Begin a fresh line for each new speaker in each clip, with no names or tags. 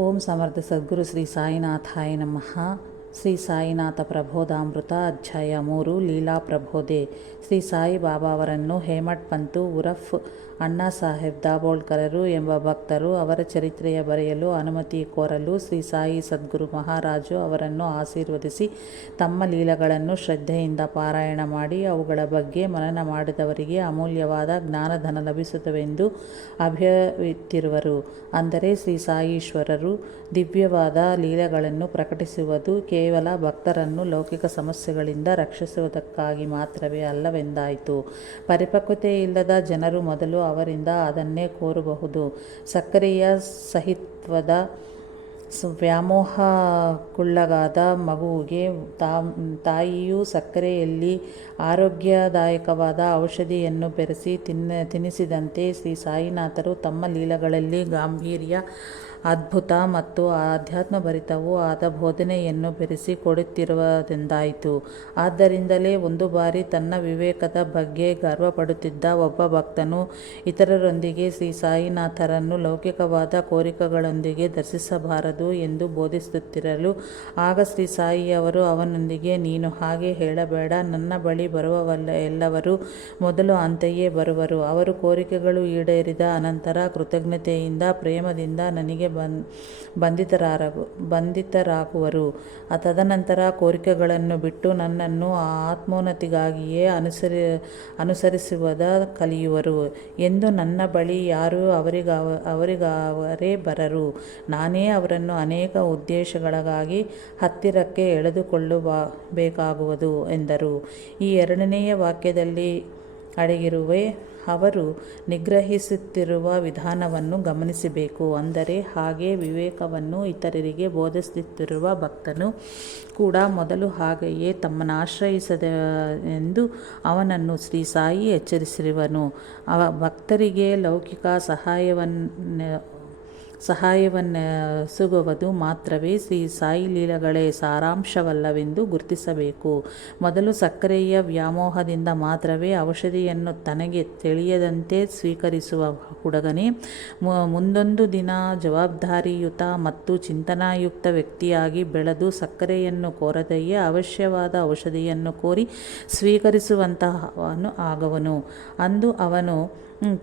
ఓం సమర్థ సద్గురు శ్రీ సాయినాథాయ నమ. ಶ್ರೀ ಸಾಯಿನಾಥ ಪ್ರಬೋಧಾಮೃತ ಅಧ್ಯಾಯ ಮೂರು, ಲೀಲಾ ಪ್ರಬೋಧೆ. ಶ್ರೀ ಸಾಯಿ ಬಾಬಾ ಅವರನ್ನು ಹೇಮಟ್ ಪಂತು, ಉರಫ್ ಅಣ್ಣಾ ಸಾಹೇಬ್ ದಾಬೋಳ್ಕರರು ಎಂಬ ಭಕ್ತರು ಅವರ ಚರಿತ್ರೆಯ ಬರೆಯಲು ಅನುಮತಿ ಕೋರಲು ಶ್ರೀ ಸಾಯಿ ಸದ್ಗುರು ಮಹಾರಾಜು ಅವರನ್ನು ಆಶೀರ್ವದಿಸಿ ತಮ್ಮ ಲೀಲಗಳನ್ನು ಶ್ರದ್ಧೆಯಿಂದ ಪಾರಾಯಣ ಮಾಡಿ ಅವುಗಳ ಬಗ್ಗೆ ಮನನ ಮಾಡಿದವರಿಗೆ ಅಮೂಲ್ಯವಾದ ಜ್ಞಾನಧನ ಲಭಿಸುತ್ತವೆಂದು ಅಭಿಯುತ್ತಿರುವರು ಅಂದರೆ ಶ್ರೀ ಸಾಯೀಶ್ವರರು ದಿವ್ಯವಾದ ಲೀಲೆಗಳನ್ನು ಪ್ರಕಟಿಸುವುದು ಕೇವಲ ಭಕ್ತರನ್ನು ಲೌಕಿಕ ಸಮಸ್ಯೆಗಳಿಂದ ರಕ್ಷಿಸುವುದಕ್ಕಾಗಿ ಮಾತ್ರವೇ ಅಲ್ಲವೆಂದಾಯಿತು. ಪರಿಪಕ್ವತೆ ಇಲ್ಲದ ಜನರು ಮೊದಲು ಅವರಿಂದ ಅದನ್ನೇ ಕೋರಬಹುದು. ಸಕ್ಕರೆಯ ಸಹಿತ್ವದ ಸ ವ್ಯಾಮೋಹಕ್ಕೊಳಗಾದ ಮಗುವಿಗೆ ತಾ ತಾಯಿಯು ಸಕ್ಕರೆಯಲ್ಲಿ ಆರೋಗ್ಯದಾಯಕವಾದ ಔಷಧಿಯನ್ನು ಬೆರೆಸಿ ತಿನ್ನ ತಿನ್ನಿಸಿದಂತೆ ಶ್ರೀ ಸಾಯಿನಾಥರು ತಮ್ಮ ಲೀಲಗಳಲ್ಲಿ ಗಾಂಭೀರ್ಯ, ಅದ್ಭುತ ಮತ್ತು ಆಧ್ಯಾತ್ಮಭರಿತವೂ ಆದ ಬೋಧನೆಯನ್ನು ಬೆರೆಸಿ ಕೊಡುತ್ತಿರುವುದೆಂದಾಯಿತು. ಆದ್ದರಿಂದಲೇ ಒಂದು ಬಾರಿ ತನ್ನ ವಿವೇಕದ ಬಗ್ಗೆ ಗರ್ವಪಡುತ್ತಿದ್ದ ಒಬ್ಬ ಭಕ್ತನು ಇತರರೊಂದಿಗೆ ಶ್ರೀ ಸಾಯಿನಾಥರನ್ನು ಲೌಕಿಕವಾದ ಕೋರಿಕೆಗಳೊಂದಿಗೆ ದರ್ಶಿಸಬಾರದು ಎಂದು ಬೋಧಿಸುತ್ತಿರಲು. ಆಗ ಶ್ರೀ ಸಾಯಿಯವರು ಅವನೊಂದಿಗೆ, ನೀನು ಹಾಗೆ ಹೇಳಬೇಡ, ನನ್ನ ಬಳಿ ಬರುವವಲ್ಲ ಎಲ್ಲವರು ಮೊದಲು ಅಂತೆಯೇ ಬರುವರು. ಅವರು ಕೋರಿಕೆಗಳು ಈಡೇರಿದ ಅನಂತರ ಕೃತಜ್ಞತೆಯಿಂದ, ಪ್ರೇಮದಿಂದ ನನಗೆ ಬನ್ ಬಂಧಿತರಾಗು ಬಂಧಿತರಾಗುವರು. ತದನಂತರ ಕೋರಿಕೆಗಳನ್ನು ಬಿಟ್ಟು ನನ್ನನ್ನು ಆತ್ಮೋನ್ನತಿಗಾಗಿಯೇ ಅನುಸರಿ, ಅನುಸರಿಸುವುದ ಕಲಿಯುವರು. ಎಂದು ನನ್ನ ಬಳಿ ಯಾರು ಅವರಿಗಾವ, ಅವರಿಗಾವರೇ ಬರರು. ನಾನೇ ಅವರನ್ನು ಅನೇಕ ಉದ್ದೇಶಗಳಿಗಾಗಿ ಹತ್ತಿರಕ್ಕೆ ಎಳೆದುಕೊಳ್ಳುವ ಬೇಕಾಗುವುದು ಎಂದರು. ಈ ಎರಡನೆಯ ವಾಕ್ಯದಲ್ಲಿ ಅಡಗಿರುವೆ, ಅವರು ನಿಗ್ರಹಿಸುತ್ತಿರುವ ವಿಧಾನವನ್ನು ಗಮನಿಸಬೇಕು, ಅಂದರೆ ಹಾಗೆ ವಿವೇಕವನ್ನು ಇತರರಿಗೆ ಬೋಧಿಸುತ್ತಿರುವ ಭಕ್ತನು ಕೂಡ ಮೊದಲು ಹಾಗೆಯೇ ತಮ್ಮನ್ನು ಆಶ್ರಯಿಸದ ಎಂದು ಅವನನ್ನು ಶ್ರೀ ಸಾಯಿ ಎಚ್ಚರಿಸಿರುವನು. ಅವ ಭಕ್ತರಿಗೆ ಲೌಕಿಕ ಸಹಾಯವನ್ನು ಸಹಾಯವನ್ನು ಸಿಗುವುದು ಮಾತ್ರವೇ ಶ್ರೀ ಸಾಯಿ ಲೀಲಗಳೇ ಸಾರಾಂಶವಲ್ಲವೆಂದು ಗುರುತಿಸಬೇಕು. ಮೊದಲು ಸಕ್ಕರೆಯ ವ್ಯಾಮೋಹದಿಂದ ಮಾತ್ರವೇ ಔಷಧಿಯನ್ನು ತನಗೆ ತಿಳಿಯದಂತೆ ಸ್ವೀಕರಿಸುವ ಹುಡುಗನೇ. ಮುಂದೊಂದು ದಿನ ಜವಾಬ್ದಾರಿಯುತ ಮತ್ತು ಚಿಂತನಾಯುಕ್ತ ವ್ಯಕ್ತಿಯಾಗಿ ಬೆಳೆದು ಸಕ್ಕರೆಯನ್ನು ಕೋರದೆಯೇ ಅವಶ್ಯವಾದ ಔಷಧಿಯನ್ನು ಕೋರಿ ಸ್ವೀಕರಿಸುವಂತಹವನು ಆಗವನು. ಅಂದು ಅವನು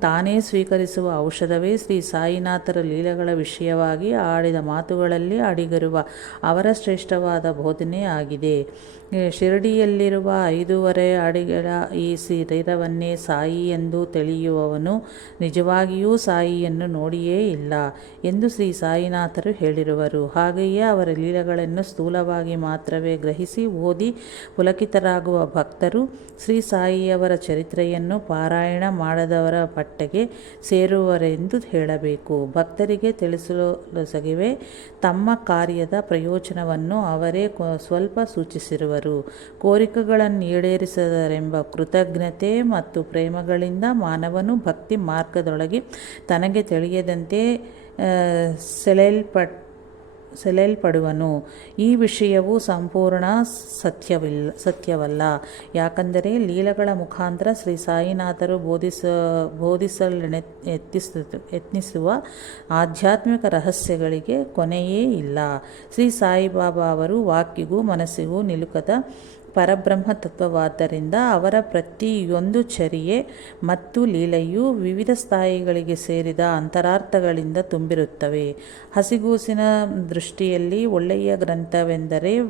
ತಾನೇ ಸ್ವೀಕರಿಸುವ ಔಷಧವೇ ಶ್ರೀ ಸಾಯಿನಾಥರ ಲೀಲೆಗಳ ವಿಷಯವಾಗಿ ಆಡಿದ ಮಾತುಗಳಲ್ಲಿ ಅಡಿಗರುವ ಅವರ ಶ್ರೇಷ್ಠವಾದ ಬೋಧನೆ ಆಗಿದೆ. ಶಿರಡಿಯಲ್ಲಿರುವ ಐದೂವರೆ ಅಡಿಗಳ ಈ ಶರೀರವನ್ನೇ ಸಾಯಿ ಎಂದು ತಿಳಿಯುವವನು ನಿಜವಾಗಿಯೂ ಸಾಯಿಯನ್ನು ನೋಡಿಯೇ ಇಲ್ಲ ಎಂದು ಶ್ರೀ ಸಾಯಿನಾಥರು ಹೇಳಿರುವರು. ಹಾಗೆಯೇ ಅವರ ಲೀಲೆಗಳನ್ನು ಸ್ಥೂಲವಾಗಿ ಮಾತ್ರವೇ ಗ್ರಹಿಸಿ ಓದಿ ಪುಲಕಿತರಾಗುವ ಭಕ್ತರು ಶ್ರೀ ಸಾಯಿಯವರ ಚರಿತ್ರೆಯನ್ನು ಪಾರಾಯಣ ಮಾಡದವರ ಪಟ್ಟೆಗೆ ಸೇರುವರೆಂದು ಹೇಳಬೇಕು. ಭಕ್ತರಿಗೆ ತಿಳಿಸಲು ಸಗಿವೆ ತಮ್ಮ ಕಾರ್ಯದ ಪ್ರಯೋಜನವನ್ನು ಅವರೇ ಸ್ವಲ್ಪ ಸೂಚಿಸಿರುವರು. ಕೋರಿಕೆಗಳನ್ನು ಈಡೇರಿಸದರೆಂಬ ಕೃತಜ್ಞತೆ ಮತ್ತು ಪ್ರೇಮಗಳಿಂದ ಮಾನವನು ಭಕ್ತಿ ಮಾರ್ಗದೊಳಗೆ ತನಗೆ ತಿಳಿಯದಂತೆ ಸೆಳೆಯಲ್ಪಟ್ಟ ಸೆಳೆಯಲ್ಪಡುವನು ಈ ವಿಷಯವು ಸಂಪೂರ್ಣ ಸತ್ಯವಿಲ್ಲ ಸತ್ಯವಲ್ಲ. ಯಾಕಂದರೆ ಲೀಲಗಳ ಮುಖಾಂತರ ಶ್ರೀ ಸಾಯಿನಾಥರು ಬೋಧಿಸ ಬೋಧಿಸಲು ಯತ್ನಿಸ ಯತ್ನಿಸುವ ಆಧ್ಯಾತ್ಮಿಕ ರಹಸ್ಯಗಳಿಗೆ ಕೊನೆಯೇ ಇಲ್ಲ. ಶ್ರೀ ಸಾಯಿಬಾಬಾ ಅವರು ವಾಕ್ಯಗೂ ಮನಸ್ಸಿಗೂ ನಿಲುಕದ ಪರಬ್ರಹ್ಮ ತತ್ವವಾದ್ದರಿಂದ ಅವರ ಪ್ರತಿಯೊಂದು ಚರ್ಯೆ ಮತ್ತು ಲೀಲೆಯು ವಿವಿಧ ಸ್ಥಾಯಿಗಳಿಗೆ ಸೇರಿದ ಅಂತರಾರ್ಥಗಳಿಂದ ತುಂಬಿರುತ್ತವೆ. ಹಸಿಗೂಸಿನ ದೃಷ್ಟಿಯಲ್ಲಿ ಒಳ್ಳೆಯ ಗ್ರಂಥವೆಂದರೆ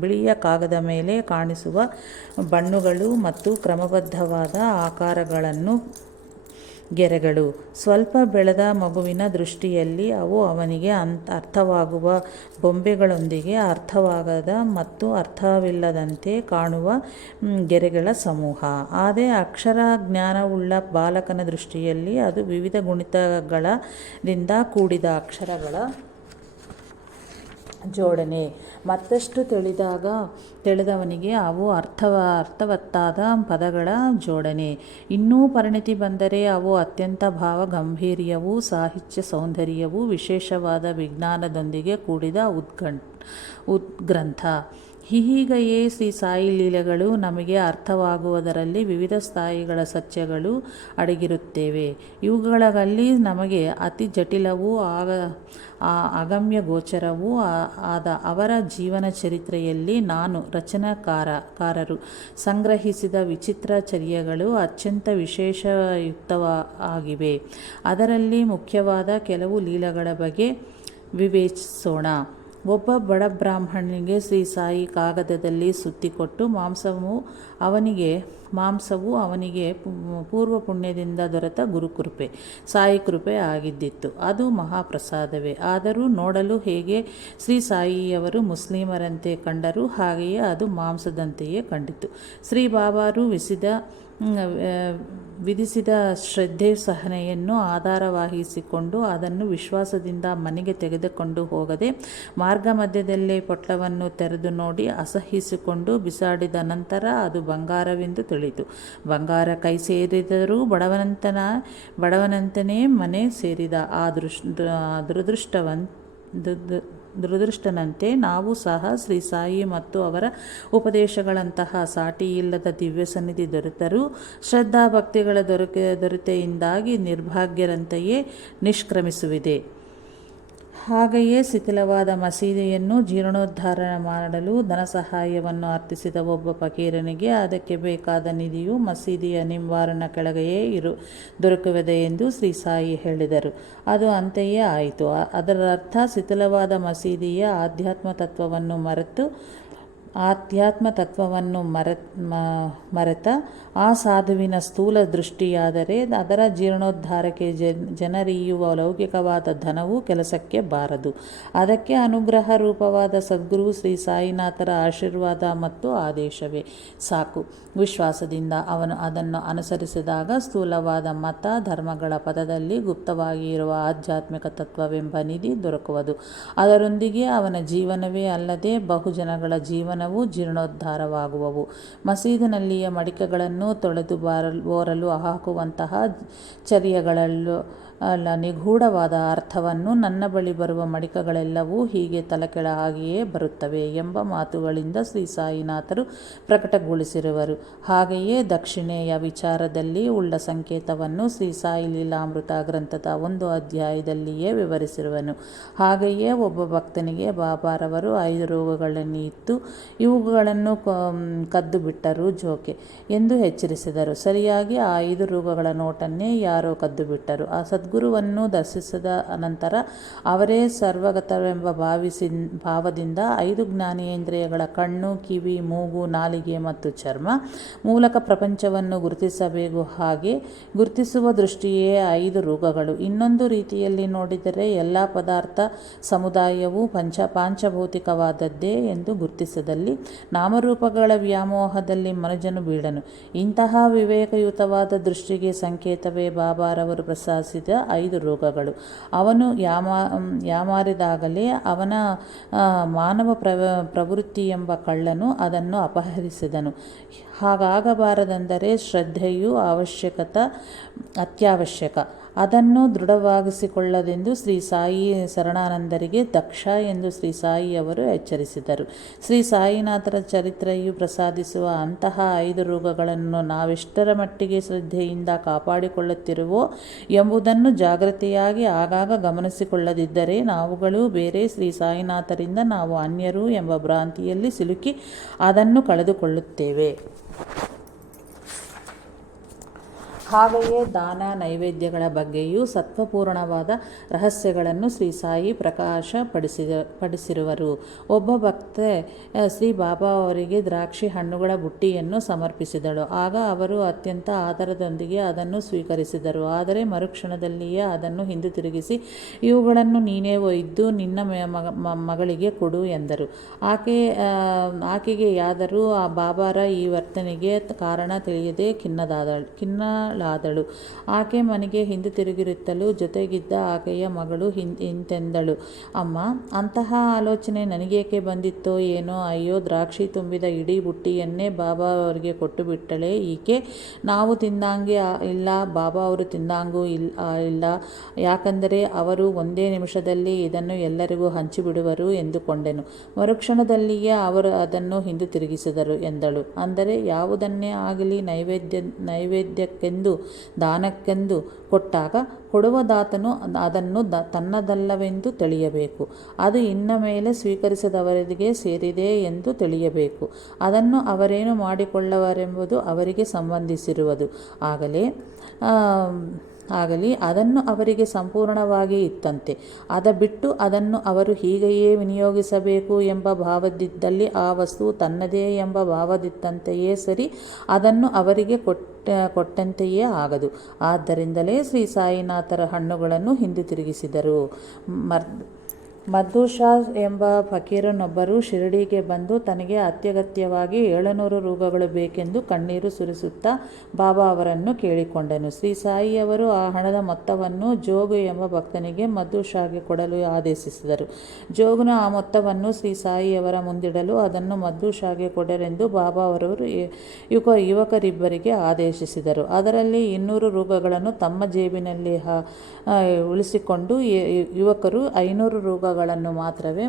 ಬಿಳಿಯ ಕಾಗದ ಮೇಲೆ ಕಾಣಿಸುವ ಬಣ್ಣಗಳು ಮತ್ತು ಕ್ರಮಬದ್ಧವಾದ ಆಕಾರಗಳನ್ನು ಗೆರೆಗಳು. ಸ್ವಲ್ಪ ಬೆಳೆದ ಮಗುವಿನ ದೃಷ್ಟಿಯಲ್ಲಿ ಅವು ಅವನಿಗೆ ಅರ್ಥವಾಗುವ ಬೊಂಬೆಗಳೊಂದಿಗೆ ಅರ್ಥವಾಗದ ಮತ್ತು ಅರ್ಥವಿಲ್ಲದಂತೆ ಕಾಣುವ ಗೆರೆಗಳ ಸಮೂಹ. ಆದರೆ ಅಕ್ಷರ ಜ್ಞಾನವುಳ್ಳ ಬಾಲಕನ ದೃಷ್ಟಿಯಲ್ಲಿ ಅದು ವಿವಿಧ ಗುಣಿತಗಳಿಂದ ಕೂಡಿದ ಅಕ್ಷರಗಳ ಜೋಡಣೆ. ಮತ್ತಷ್ಟು ತಿಳಿದಾಗ ತಿಳಿದವನಿಗೆ ಅವು ಅರ್ಥವ, ಅರ್ಥವತ್ತಾದ ಪದಗಳ ಜೋಡಣೆ. ಇನ್ನೂ ಪರಿಣಿತಿ ಬಂದರೆ ಅವು ಅತ್ಯಂತ ಭಾವ ಗಂಭೀರ್ಯವೂ ಸಾಹಿತ್ಯ ಸೌಂದರ್ಯವೂ ವಿಶೇಷವಾದ ವಿಜ್ಞಾನದೊಂದಿಗೆ ಕೂಡಿದ ಉದ್ಗಂ ಉದ್ಗ್ರಂಥ. ಹೀಗೆಯೇ ಶ್ರೀ ಸಾಯಿ ಲೀಲೆಗಳು ನಮಗೆ ಅರ್ಥವಾಗುವುದರಲ್ಲಿ ವಿವಿಧ ಸ್ಥಾಯಿಗಳ ಸತ್ಯಗಳು ಅಡಗಿರುತ್ತೇವೆ. ಇವುಗಳಲ್ಲಿ ನಮಗೆ ಅತಿ ಜಟಿಲವೂ ಆಗ ಅಗಮ್ಯ ಗೋಚರವೂ ಆದ ಅವರ ಜೀವನ ಚರಿತ್ರೆಯಲ್ಲಿ ನಾನು ರಚನಾಕಾರಕಾರರು ಸಂಗ್ರಹಿಸಿದ ವಿಚಿತ್ರ ಚರ್ಯಗಳು ಅತ್ಯಂತ ವಿಶೇಷಯುಕ್ತವ ಆಗಿವೆ ಅದರಲ್ಲಿ ಮುಖ್ಯವಾದ ಕೆಲವು ಲೀಲೆಗಳ ಬಗ್ಗೆ ವಿವೇಚಿಸೋಣ. ಒಬ್ಬ ಬಡ ಬ್ರಾಹ್ಮಣನಿಗೆ ಶ್ರೀ ಸಾಯಿ ಕಾಗದದಲ್ಲಿ ಸುತ್ತಿಕೊಟ್ಟು ಮಾಂಸವು ಅವನಿಗೆ ಮಾಂಸವು ಅವನಿಗೆ ಪೂರ್ವ ಪುಣ್ಯದಿಂದ ದೊರೆತ ಗುರುಕೃಪೆ, ಸಾಯಿ ಕೃಪೆ ಆಗಿದ್ದಿತ್ತು. ಅದು ಮಹಾಪ್ರಸಾದವೇ. ಆದರೂ ನೋಡಲು ಹೇಗೆ ಶ್ರೀ ಸಾಯಿಯವರು ಮುಸ್ಲಿಮರಂತೆ ಕಂಡರು, ಹಾಗೆಯೇ ಅದು ಮಾಂಸದಂತೆಯೇ ಕಂಡಿತು. ಶ್ರೀ ಬಾಬಾರು ವಿಸಿದ ವಿಧಿಸಿದ ಶ್ರದ್ಧೆ ಸಹನೆಯನ್ನು ಆಧಾರವಾಗಿಸಿಕೊಂಡು ಅದನ್ನು ವಿಶ್ವಾಸದಿಂದ ಮನೆಗೆ ತೆಗೆದುಕೊಂಡು ಹೋಗದೆ ಮಾರ್ಗ ಮಧ್ಯದಲ್ಲೇ ಪೊಟ್ಟವನ್ನು ತೆರೆದು ನೋಡಿ ಅಸಹಿಸಿಕೊಂಡು ಬಿಸಾಡಿದ ನಂತರ ಅದು ಬಂಗಾರವೆಂದು ಬಂಗಾರ ಕೈ ಸೇರಿದರೂ ಬಡವನಂತನ, ಬಡವನಂತನೇ ಮನೆ ಸೇರಿದ. ಆ ದೃಶ್ ದುರದೃಷ್ಟವನ್ ದುರದೃಷ್ಟನಂತೆ ನಾವು ಸಹ ಶ್ರೀ ಸಾಯಿ ಮತ್ತು ಅವರ ಉಪದೇಶಗಳಂತಹ ಸಾಟಿ ಇಲ್ಲದ ದಿವ್ಯ ಸನ್ನಿಧಿ ದೊರೆತರೂ, ಶ್ರದ್ಧಾ ಭಕ್ತಿಗಳ ದೊರಕೆ, ದೊರೆತೆಯಿಂದಾಗಿ ನಿರ್ಭಾಗ್ಯರಂತೆಯೇ ನಿಷ್ಕ್ರಮಿಸುವಿದೆ. ಹಾಗೆಯೇ ಶಿಥಿಲವಾದ ಮಸೀದಿಯನ್ನು ಜೀರ್ಣೋದ್ಧಾರ ಮಾಡಲು ಧನ ಸಹಾಯವನ್ನು ಅರ್ಥಿಸಿದ ಒಬ್ಬ ಫಕೀರನಿಗೆ ಅದಕ್ಕೆ ಬೇಕಾದ ನಿಧಿಯು ಮಸೀದಿಯ ನಿಂಬಾರನ ಕೆಳಗೆಯೇ ಇರು ದೊರಕುವುದೆ ಎಂದು ಶ್ರೀ ಸಾಯಿ ಹೇಳಿದರು. ಅದು ಅಂತೆಯೇ ಆಯಿತು. ಅದರರ್ಥ ಶಿಥಿಲವಾದ ಮಸೀದಿಯ ಆಧ್ಯಾತ್ಮ ತತ್ವವನ್ನು ಮರೆತು ಆಧ್ಯಾತ್ಮ ತತ್ವವನ್ನು ಮರ ಮರೆತ ಆ ಸಾಧುವಿನ ಸ್ಥೂಲ ದೃಷ್ಟಿಯಾದರೆ ಅದರ ಜೀರ್ಣೋದ್ಧಾರಕ್ಕೆ ಜನ್, ಜನರಿಯುವ ಲೌಕಿಕವಾದ ಧನವು ಕೆಲಸಕ್ಕೆ ಬಾರದು. ಅದಕ್ಕೆ ಅನುಗ್ರಹ ರೂಪವಾದ ಸದ್ಗುರು ಶ್ರೀ ಸಾಯಿನಾಥರ ಆಶೀರ್ವಾದ ಮತ್ತು ಆದೇಶವೇ. ಸಾಕು. ವಿಶ್ವಾಸದಿಂದ ಅವನು ಅದನ್ನು ಅನುಸರಿಸಿದಾಗ ಸ್ಥೂಲವಾದ ಮತ ಧರ್ಮಗಳ ಪದದಲ್ಲಿ ಗುಪ್ತವಾಗಿ ಇರುವ ಆಧ್ಯಾತ್ಮಿಕ ತತ್ವವೆಂಬ ನಿಧಿ ದೊರಕುವುದು. ಅದರೊಂದಿಗೆ ಅವನ ಜೀವನವೇ ಅಲ್ಲದೆ ಬಹುಜನಗಳ ಜೀವನವೂ ಜೀರ್ಣೋದ್ಧಾರವಾಗುವವು. ಮಸೀದಿನಲ್ಲಿಯ ಮಡಿಕೆಗಳನ್ನು ತೊಳೆದು ಬಾರಲು ಓರಲು ಹಾಕುವಂತಹ ಚರ್ಯಗಳಲ್ಲೂ ಅಲ್ಲ, ನಿಗೂಢವಾದ ಅರ್ಥವನ್ನು ನನ್ನ ಬಳಿ ಬರುವ ಮಡಿಕಗಳೆಲ್ಲವೂ ಹೀಗೆ ತಲೆಕೆಳಗಾಗಿಯೇ ಬರುತ್ತವೆ ಎಂಬ ಮಾತುಗಳಿಂದ ಶ್ರೀ ಸಾಯಿನಾಥರು ಪ್ರಕಟಗೊಳಿಸಿರುವರು. ಹಾಗೆಯೇ ದಕ್ಷಿಣೆಯ ವಿಚಾರದಲ್ಲಿ ಉಳ್ಳ ಸಂಕೇತವನ್ನು ಶ್ರೀ ಸಾಯಿ ಲೀಲಾಮೃತ ಗ್ರಂಥದ ಒಂದು ಅಧ್ಯಾಯದಲ್ಲಿಯೇ ವಿವರಿಸಿರುವನು. ಹಾಗೆಯೇ ಒಬ್ಬ ಭಕ್ತನಿಗೆ ಬಾಬಾರವರು ಐದು ರೋಗಗಳನ್ನು ಇತ್ತು, ಇವುಗಳನ್ನು ಕದ್ದು ಬಿಟ್ಟರು ಜೋಕೆ ಎಂದು ಎಚ್ಚರಿಸಿದರು. ಸರಿಯಾಗಿ ಆ ಐದು ರೋಗಗಳ ನೋಟನ್ನೇ ಯಾರೋ ಕದ್ದು ಬಿಟ್ಟರು. ಆ ಸದ್ಗುರುವನ್ನು ದರ್ಶಿಸಿದ ಅನಂತರ ಅವರೇ ಸರ್ವಗತವೆಂಬ ಭಾವಿಸಿ ಭಾವದಿಂದ ಐದು ಜ್ಞಾನೇಂದ್ರಿಯಗಳ ಕಣ್ಣು, ಕಿವಿ, ಮೂಗು, ನಾಲಿಗೆ ಮತ್ತು ಚರ್ಮ ಮೂಲಕ ಪ್ರಪಂಚವನ್ನು ಗುರುತಿಸಬೇಕು. ಹಾಗೆ ಗುರುತಿಸುವ ದೃಷ್ಟಿಯೇ ಐದು ರೋಗಗಳು. ಇನ್ನೊಂದು ರೀತಿಯಲ್ಲಿ ನೋಡಿದರೆ ಎಲ್ಲ ಪದಾರ್ಥ ಸಮುದಾಯವು ಪಂಚ, ಪಾಂಚಭೌತಿಕವಾದದ್ದೇ ಎಂದು ಗುರುತಿಸದಲ್ಲಿ ನಾಮರೂಪಗಳ ವ್ಯಾಮೋಹದಲ್ಲಿ ಮನುಜನು ಬೀಳನು. ಇಂತಹ ವಿವೇಕಯುತವಾದ ದೃಷ್ಟಿಗೆ ಸಂಕೇತವೇ ಬಾಬಾರವರು ಪ್ರಸಾದಿಸಿದ ಐದು ರೋಗಗಳು. ಅವನು ಯಾಮ ಯಾಮಾರಿದಾಗಲೇ ಅವನ ಮಾನವ ಪ್ರವ, ಪ್ರವೃತ್ತಿ ಎಂಬ ಕಳ್ಳನು ಅದನ್ನು ಅಪಹರಿಸಿದನು. ಹಾಗಾಗಬಾರದೆಂದರೆ ಶ್ರದ್ಧೆಯು ಅವಶ್ಯಕತ, ಅತ್ಯವಶ್ಯಕ. ಅದನ್ನು ದೃಢವಾಗಿಸಿಕೊಳ್ಳದೆಂದು ಶ್ರೀ ಸಾಯಿ ಶರಣಾನಂದರಿಗೆ ದಕ್ಷ ಎಂದು ಶ್ರೀ ಸಾಯಿಯವರು ಎಚ್ಚರಿಸಿದರು. ಶ್ರೀ ಸಾಯಿನಾಥರ ಚರಿತ್ರೆಯು ಪ್ರಸಾದಿಸುವ ಅಂತಹ ಐದು ರೋಗಗಳನ್ನು ನಾವೆಷ್ಟರ ಮಟ್ಟಿಗೆ ಶ್ರದ್ಧೆಯಿಂದ ಕಾಪಾಡಿಕೊಳ್ಳುತ್ತಿರುವೋ ಎಂಬುದನ್ನು ಜಾಗೃತಿಯಾಗಿ ಆಗಾಗ ಗಮನಿಸಿಕೊಳ್ಳದಿದ್ದರೆ ನಾವುಗಳು ಬೇರೆ ಶ್ರೀ ಸಾಯಿನಾಥರಿಂದ ನಾವು ಅನ್ಯರು ಎಂಬ ಭ್ರಾಂತಿಯಲ್ಲಿ ಸಿಲುಕಿ ಅದನ್ನು ಕಳೆದುಕೊಳ್ಳುತ್ತೇವೆ. ಹಾಗೆಯೇ ದಾನ ನೈವೇದ್ಯಗಳ ಬಗ್ಗೆಯೂ ಸತ್ವಪೂರ್ಣವಾದ ರಹಸ್ಯಗಳನ್ನು ಶ್ರೀ ಸಾಯಿ ಪ್ರಕಾಶ ಪಡಿಸಿದ, ಪಡಿಸಿರುವರು. ಒಬ್ಬ ಭಕ್ತೆ ಶ್ರೀ ಬಾಬಾ ಅವರಿಗೆ ದ್ರಾಕ್ಷಿ ಹಣ್ಣುಗಳ ಬುಟ್ಟಿಯನ್ನು ಸಮರ್ಪಿಸಿದಳು. ಆಗ ಅವರು ಅತ್ಯಂತ ಆದರದೊಂದಿಗೆ ಅದನ್ನು ಸ್ವೀಕರಿಸಿದರು. ಆದರೆ ಮರುಕ್ಷಣದಲ್ಲಿಯೇ ಅದನ್ನು ಹಿಂದಿರುಗಿಸಿ ಇವುಗಳನ್ನು ನೀನೇ ಒಯ್ದು ನಿನ್ನ ಮಗಳಿಗೆ ಕೊಡು ಎಂದರು. ಆಕೆ ಆಕೆಗೆ ಯಾದರೂ ಆ ಬಾಬಾರ ಈ ವರ್ತನೆಗೆ ಕಾರಣ ತಿಳಿಯದೆ ಖಿನ್ನದಾದಳು ಖಿನ್ನಳಾದಳು ಹಿಂತಿರುಗಲಾದಳು ಆಕೆ ಮನೆಗೆ ಹಿಂದಿರುಗಿರುತ್ತಲೂ ಜೊತೆಗಿದ್ದ ಆಕೆಯ ಮಗಳು ಹಿಂ, ಹಿಂತೆಂದಳು. ಅಮ್ಮ, ಅಂತಹ ಆಲೋಚನೆ ನನಗೇಕೆ ಬಂದಿತ್ತೋ ಏನೋ ಅಯ್ಯೋ, ದ್ರಾಕ್ಷಿ ತುಂಬಿದ ಇಡೀ ಬುಟ್ಟಿಯನ್ನೇ ಬಾಬಾ ಅವರಿಗೆ ಕೊಟ್ಟು ಬಿಟ್ಟಳೆ ಈಕೆ, ನಾವು ತಿಂದಂಗೆ ಇಲ್ಲ, ಬಾಬಾ ಅವರು ತಿಂದಂಗೂ ಇಲ್ಲ ಇಲ್ಲ. ಯಾಕಂದರೆ ಅವರು ಒಂದೇ ನಿಮಿಷದಲ್ಲಿ ಇದನ್ನು ಎಲ್ಲರಿಗೂ ಹಂಚಿಬಿಡುವರು ಎಂದುಕೊಂಡೆನು. ಮರುಕ್ಷಣದಲ್ಲಿಯೇ ಅವರು ಅದನ್ನು ಹಿಂದೆ ತಿರುಗಿಸಿದರು ಎಂದಳು. ಅಂದರೆ ಯಾವುದನ್ನೇ ಆಗಲಿ ನೈವೇದ್ಯ, ನೈವೇದ್ಯಕ್ಕೆಂದು ದಾನಕ್ಕೆಂದು ಕೊಟ್ಟಾಗ ಕೊಡುವದಾತನು ಅದನ್ನು ದ ತನ್ನದಲ್ಲವೆಂದು ತಿಳಿಯಬೇಕು. ಅದು ಇನ್ನ ಮೇಲೆ ಸ್ವೀಕರಿಸದವರಿಗೆ ಸೇರಿದೆ ಎಂದು ತಿಳಿಯಬೇಕು. ಅದನ್ನು ಅವರೇನು ಮಾಡಿಕೊಳ್ಳವರೆಂಬುದು ಅವರಿಗೆ ಸಂಬಂಧಿಸಿರುವುದು. ಆಗಲೇ ಆಗಲಿ, ಅದನ್ನು ಅವರಿಗೆ ಸಂಪೂರ್ಣವಾಗಿ ಇತ್ತಂತೆ. ಅದ ಬಿಟ್ಟು ಅದನ್ನು ಅವರು ಹೀಗೆಯೇ ವಿನಿಯೋಗಿಸಬೇಕು ಎಂಬ ಭಾವದಿದ್ದಲ್ಲಿ ಆ ವಸ್ತು ತನ್ನದೇ ಎಂಬ ಭಾವದಿತ್ತಂತೆಯೇ ಸರಿ, ಅದನ್ನು ಅವರಿಗೆ ಕೊಟ್ಟ, ಕೊಟ್ಟಂತೆಯೇ ಆಗದು. ಆದ್ದರಿಂದಲೇ ಶ್ರೀ ಸಾಯಿನಾಥರ ಹಣ್ಣುಗಳನ್ನು ಹಿಂದೆ ತಿರುಗಿಸಿದರು. ಮರ್ ಮದ್ದು ಶಾ ಎಂಬ ಫಕೀರನೊಬ್ಬರು ಶಿರಡಿಗೆ ಬಂದು ತನಗೆ ಅತ್ಯಗತ್ಯವಾಗಿ ಏಳುನೂರು ರೂಪಾಯಿಗಳು ಬೇಕೆಂದು ಕಣ್ಣೀರು ಸುರಿಸುತ್ತಾ ಬಾಬಾ ಅವರನ್ನು ಕೇಳಿಕೊಂಡನು. ಶ್ರೀ ಸಾಯಿಯವರು ಆ ಹಣದ ಮೊತ್ತವನ್ನು ಜೋಗು ಎಂಬ ಭಕ್ತನಿಗೆ ಮದ್ದು ಶಾಗೆ ಕೊಡಲು ಆದೇಶಿಸಿದರು. ಜೋಗುನ ಆ ಮೊತ್ತವನ್ನು ಶ್ರೀ ಸಾಯಿಯವರ ಮುಂದಿಡಲು ಅದನ್ನು ಮದ್ದು ಶಾಗೆ ಕೊಡರೆಂದು ಬಾಬಾ ಅವರವರು ಯುವ ಯುವಕರಿಬ್ಬರಿಗೆ ಆದೇಶಿಸಿದರು. ಅದರಲ್ಲಿ ಇನ್ನೂರು ರೂಪಾಯಿಗಳನ್ನು ತಮ್ಮ ಜೇಬಿನಲ್ಲಿ ಉಳಿಸಿಕೊಂಡು ಯುವಕರು ಐನೂರು ರೂಪಾಯಿಗಳನ್ನು ಮಾತ್ರವೇ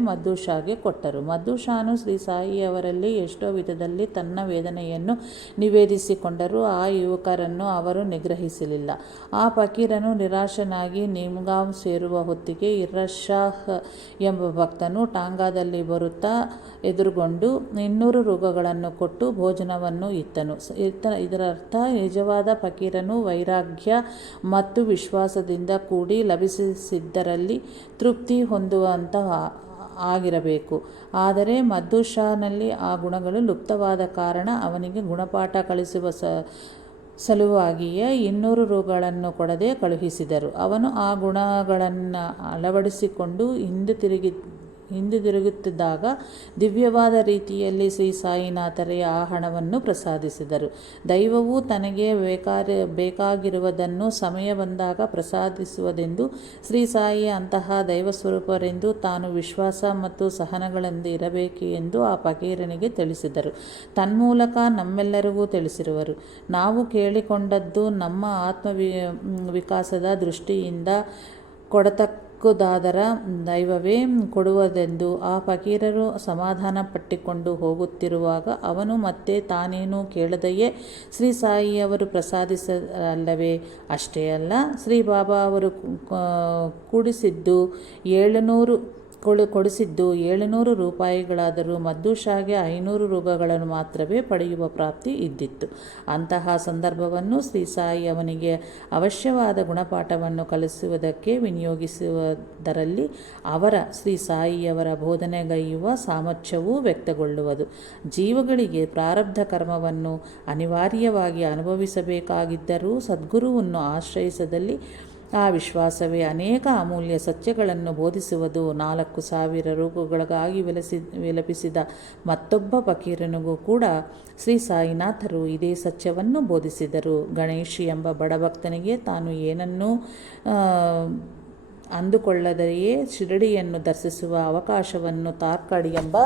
ಶಾಗೆ ಕೊಟ್ಟರು. ಶಾನು ಶ್ರೀ ಸಾಯಿಯವರಲ್ಲಿ ಎಷ್ಟೋ ವಿಧದಲ್ಲಿ ತನ್ನ ವೇದನೆಯನ್ನು ನಿವೇದಿಸಿಕೊಂಡರೂ. ಆ ಯುವಕರನ್ನು ಅವರು ನಿಗ್ರಹಿಸಲಿಲ್ಲ. ಆ ಫಕೀರನು ನಿರಾಶನಾಗಿ ನಿಮ್ಗಾಂವ್ ಸೇರುವ ಹೊತ್ತಿಗೆ ಇರ್ರಶಾಹ್ ಎಂಬ ಭಕ್ತನು ಟಾಂಗಾದಲ್ಲಿ ಬರುತ್ತಾ ಎದುರುಗೊಂಡು ಇನ್ನೂರು ರೋಗಗಳನ್ನು ಕೊಟ್ಟು ಭೋಜನವನ್ನು ಇತ್ತನು. ಇತ್ತ, ಇದರರ್ಥ ನಿಜವಾದ ಫಕೀರನು ವೈರಾಗ್ಯ ಮತ್ತು ವಿಶ್ವಾಸದಿಂದ ಕೂಡಿ ಲಭಿಸಿದ್ದರಲ್ಲಿ ತೃಪ್ತಿ ಹೊಂದುವಂತ ಆಗಿರಬೇಕು. ಆದರೆ ಮದ್ದುಷಾನಲ್ಲಿ ಆ ಗುಣಗಳು ಲುಪ್ತವಾದ ಕಾರಣ ಅವನಿಗೆ ಗುಣಪಾಠ ಕಲಿಸುವ ಸ, ಸಲುವಾಗಿಯೇ ಇನ್ನೂರು ರೂಗಳನ್ನು ಕೊಡದೆ ಕಳುಹಿಸಿದರು. ಅವನು ಆ ಗುಣಗಳನ್ನು ಅಳವಡಿಸಿಕೊಂಡು ಹಿಂದೆ ತಿರುಗಿ ಹಿಂದೆ ತಿರುಗುತ್ತಿದ್ದಾಗ ದಿವ್ಯವಾದ ರೀತಿಯಲ್ಲಿ ಶ್ರೀ ಸಾಯಿನಾಥರೇ ಆ ಹಣವನ್ನು ಪ್ರಸಾದಿಸಿದರು. ದೈವವು ತನಗೆ ಬೇಕಾದ ಬೇಕಾಗಿರುವುದನ್ನು ಸಮಯ ಬಂದಾಗ ಪ್ರಸಾದಿಸುವುದೆಂದು ಶ್ರೀ ಸಾಯಿ ಅಂತಹ ದೈವ ಸ್ವರೂಪರೆಂದು ತಾನು ವಿಶ್ವಾಸ ಮತ್ತು ಸಹನಗಳಂದು ಇರಬೇಕು ಎಂದು ಆ ಫಕೀರನಿಗೆ ತಿಳಿಸಿದರು. ತನ್ಮೂಲಕ ನಮ್ಮೆಲ್ಲರಿಗೂ ತಿಳಿಸಿರುವರು. ನಾವು ಕೇಳಿಕೊಂಡದ್ದು ನಮ್ಮ ಆತ್ಮವಿ, ವಿಕಾಸದ ದೃಷ್ಟಿಯಿಂದ ಕೊಡತಕ್ಕುದಾದರ ದೈವವೇ, ಕೊಡುವುದೆಂದು ಆ ಫಕೀರರು ಸಮಾಧಾನ ಪಟ್ಟಿಕೊಂಡು ಹೋಗುತ್ತಿರುವಾಗ ಅವನು ಮತ್ತೆ ತಾನೇನು ಕೇಳದೆಯೇ? ಶ್ರೀ ಸಾಯಿಯವರು ಪ್ರಸಾದಿಸಲ್ಲವೇ ಅಷ್ಟೇ ಅಲ್ಲ, ಶ್ರೀ ಬಾಬಾ ಅವರು ಕೂಡಿಸಿದ್ದು ಏಳುನೂರು ಕೊಡು ಕೊಡಿಸಿದ್ದು ಏಳುನೂರು ರೂಪಾಯಿಗಳಾದರೂ ಮದ್ದುಷಾಗೆ ಐನೂರು ರೂಪಾಯಿಗಳನ್ನು ಮಾತ್ರವೇ ಪಡೆಯುವ ಪ್ರಾಪ್ತಿ ಇದ್ದಿತ್ತು. ಅಂತಹ ಸಂದರ್ಭವನ್ನು ಶ್ರೀ ಸಾಯಿ ಅವನಿಗೆ ಅವಶ್ಯವಾದ ಗುಣಪಾಠವನ್ನು ಕಲಿಸುವುದಕ್ಕೆ ವಿನಿಯೋಗಿಸುವುದರಲ್ಲಿ ಅವರ, ಶ್ರೀ ಸಾಯಿಯವರ ಬೋಧನೆಗೈಯುವ ಸಾಮರ್ಥ್ಯವೂ ವ್ಯಕ್ತಗೊಳ್ಳುವುದು. ಜೀವಗಳಿಗೆ ಪ್ರಾರಬ್ಧ ಕರ್ಮವನ್ನು ಅನಿವಾರ್ಯವಾಗಿ ಅನುಭವಿಸಬೇಕಾಗಿದ್ದರೂ ಸದ್ಗುರುವನ್ನು ಆಶ್ರಯಿಸದಲ್ಲಿ ಆ ವಿಶ್ವಾಸವೇ ಅನೇಕ ಅಮೂಲ್ಯ ಸತ್ಯಗಳನ್ನು ಬೋಧಿಸುವುದು. ನಾಲ್ಕು ಸಾವಿರ ರೂಪಗಳಿಗಾಗಿ ವಿಲಸಿ, ವಿಲಪಿಸಿದ ಮತ್ತೊಬ್ಬ ಫಕೀರನಿಗೂ ಕೂಡ ಶ್ರೀ ಸಾಯಿನಾಥರು ಇದೇ ಸತ್ಯವನ್ನು ಬೋಧಿಸಿದರು. ಗಣೇಶ್ ಎಂಬ ಬಡಭಕ್ತನಿಗೆ ತಾನು ಏನನ್ನೂ ಅಂದುಕೊಳ್ಳದೆಯೇ, ಶಿರಡಿಯನ್ನು ದರ್ಶಿಸುವ ಅವಕಾಶವನ್ನು ತಾರ್ಕಡಿ ಎಂಬ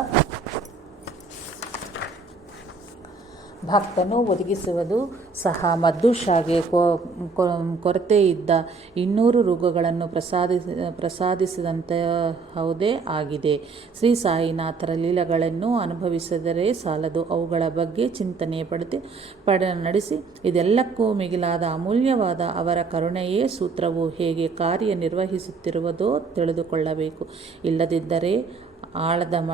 ಭಕ್ತನು ಒದಗಿಸುವುದು ಸಹ ಮದ್ದುಷಾಗೆ ಕೊ, ಕೊ- ಕೊರತೆ ಇದ್ದ ಇನ್ನೂರು ರೋಗಗಳನ್ನು ಪ್ರಸಾದಿಸಿ ಪ್ರಸಾದಿಸಿದಂತಹುದೇ ಆಗಿದೆ. ಶ್ರೀ ಸಾಯಿನಾಥರ ಲೀಲಗಳನ್ನು ಅನುಭವಿಸಿದರೆ ಸಾಲದು ಅವುಗಳ ಬಗ್ಗೆ ಚಿಂತನೆ ಪಡೆದು ಪಡ, ನಡೆಸಿ. ಇದೆಲ್ಲಕ್ಕೂ ಮಿಗಿಲಾದ ಅಮೂಲ್ಯವಾದ ಅವರ ಕರುಣೆಯೇ ಸೂತ್ರವು ಹೇಗೆ ಕಾರ್ಯನಿರ್ವಹಿಸುತ್ತಿರುವುದೋ ತಿಳಿದುಕೊಳ್ಳಬೇಕು. ಇಲ್ಲದಿದ್ದರೆ ಆಳದ ಮ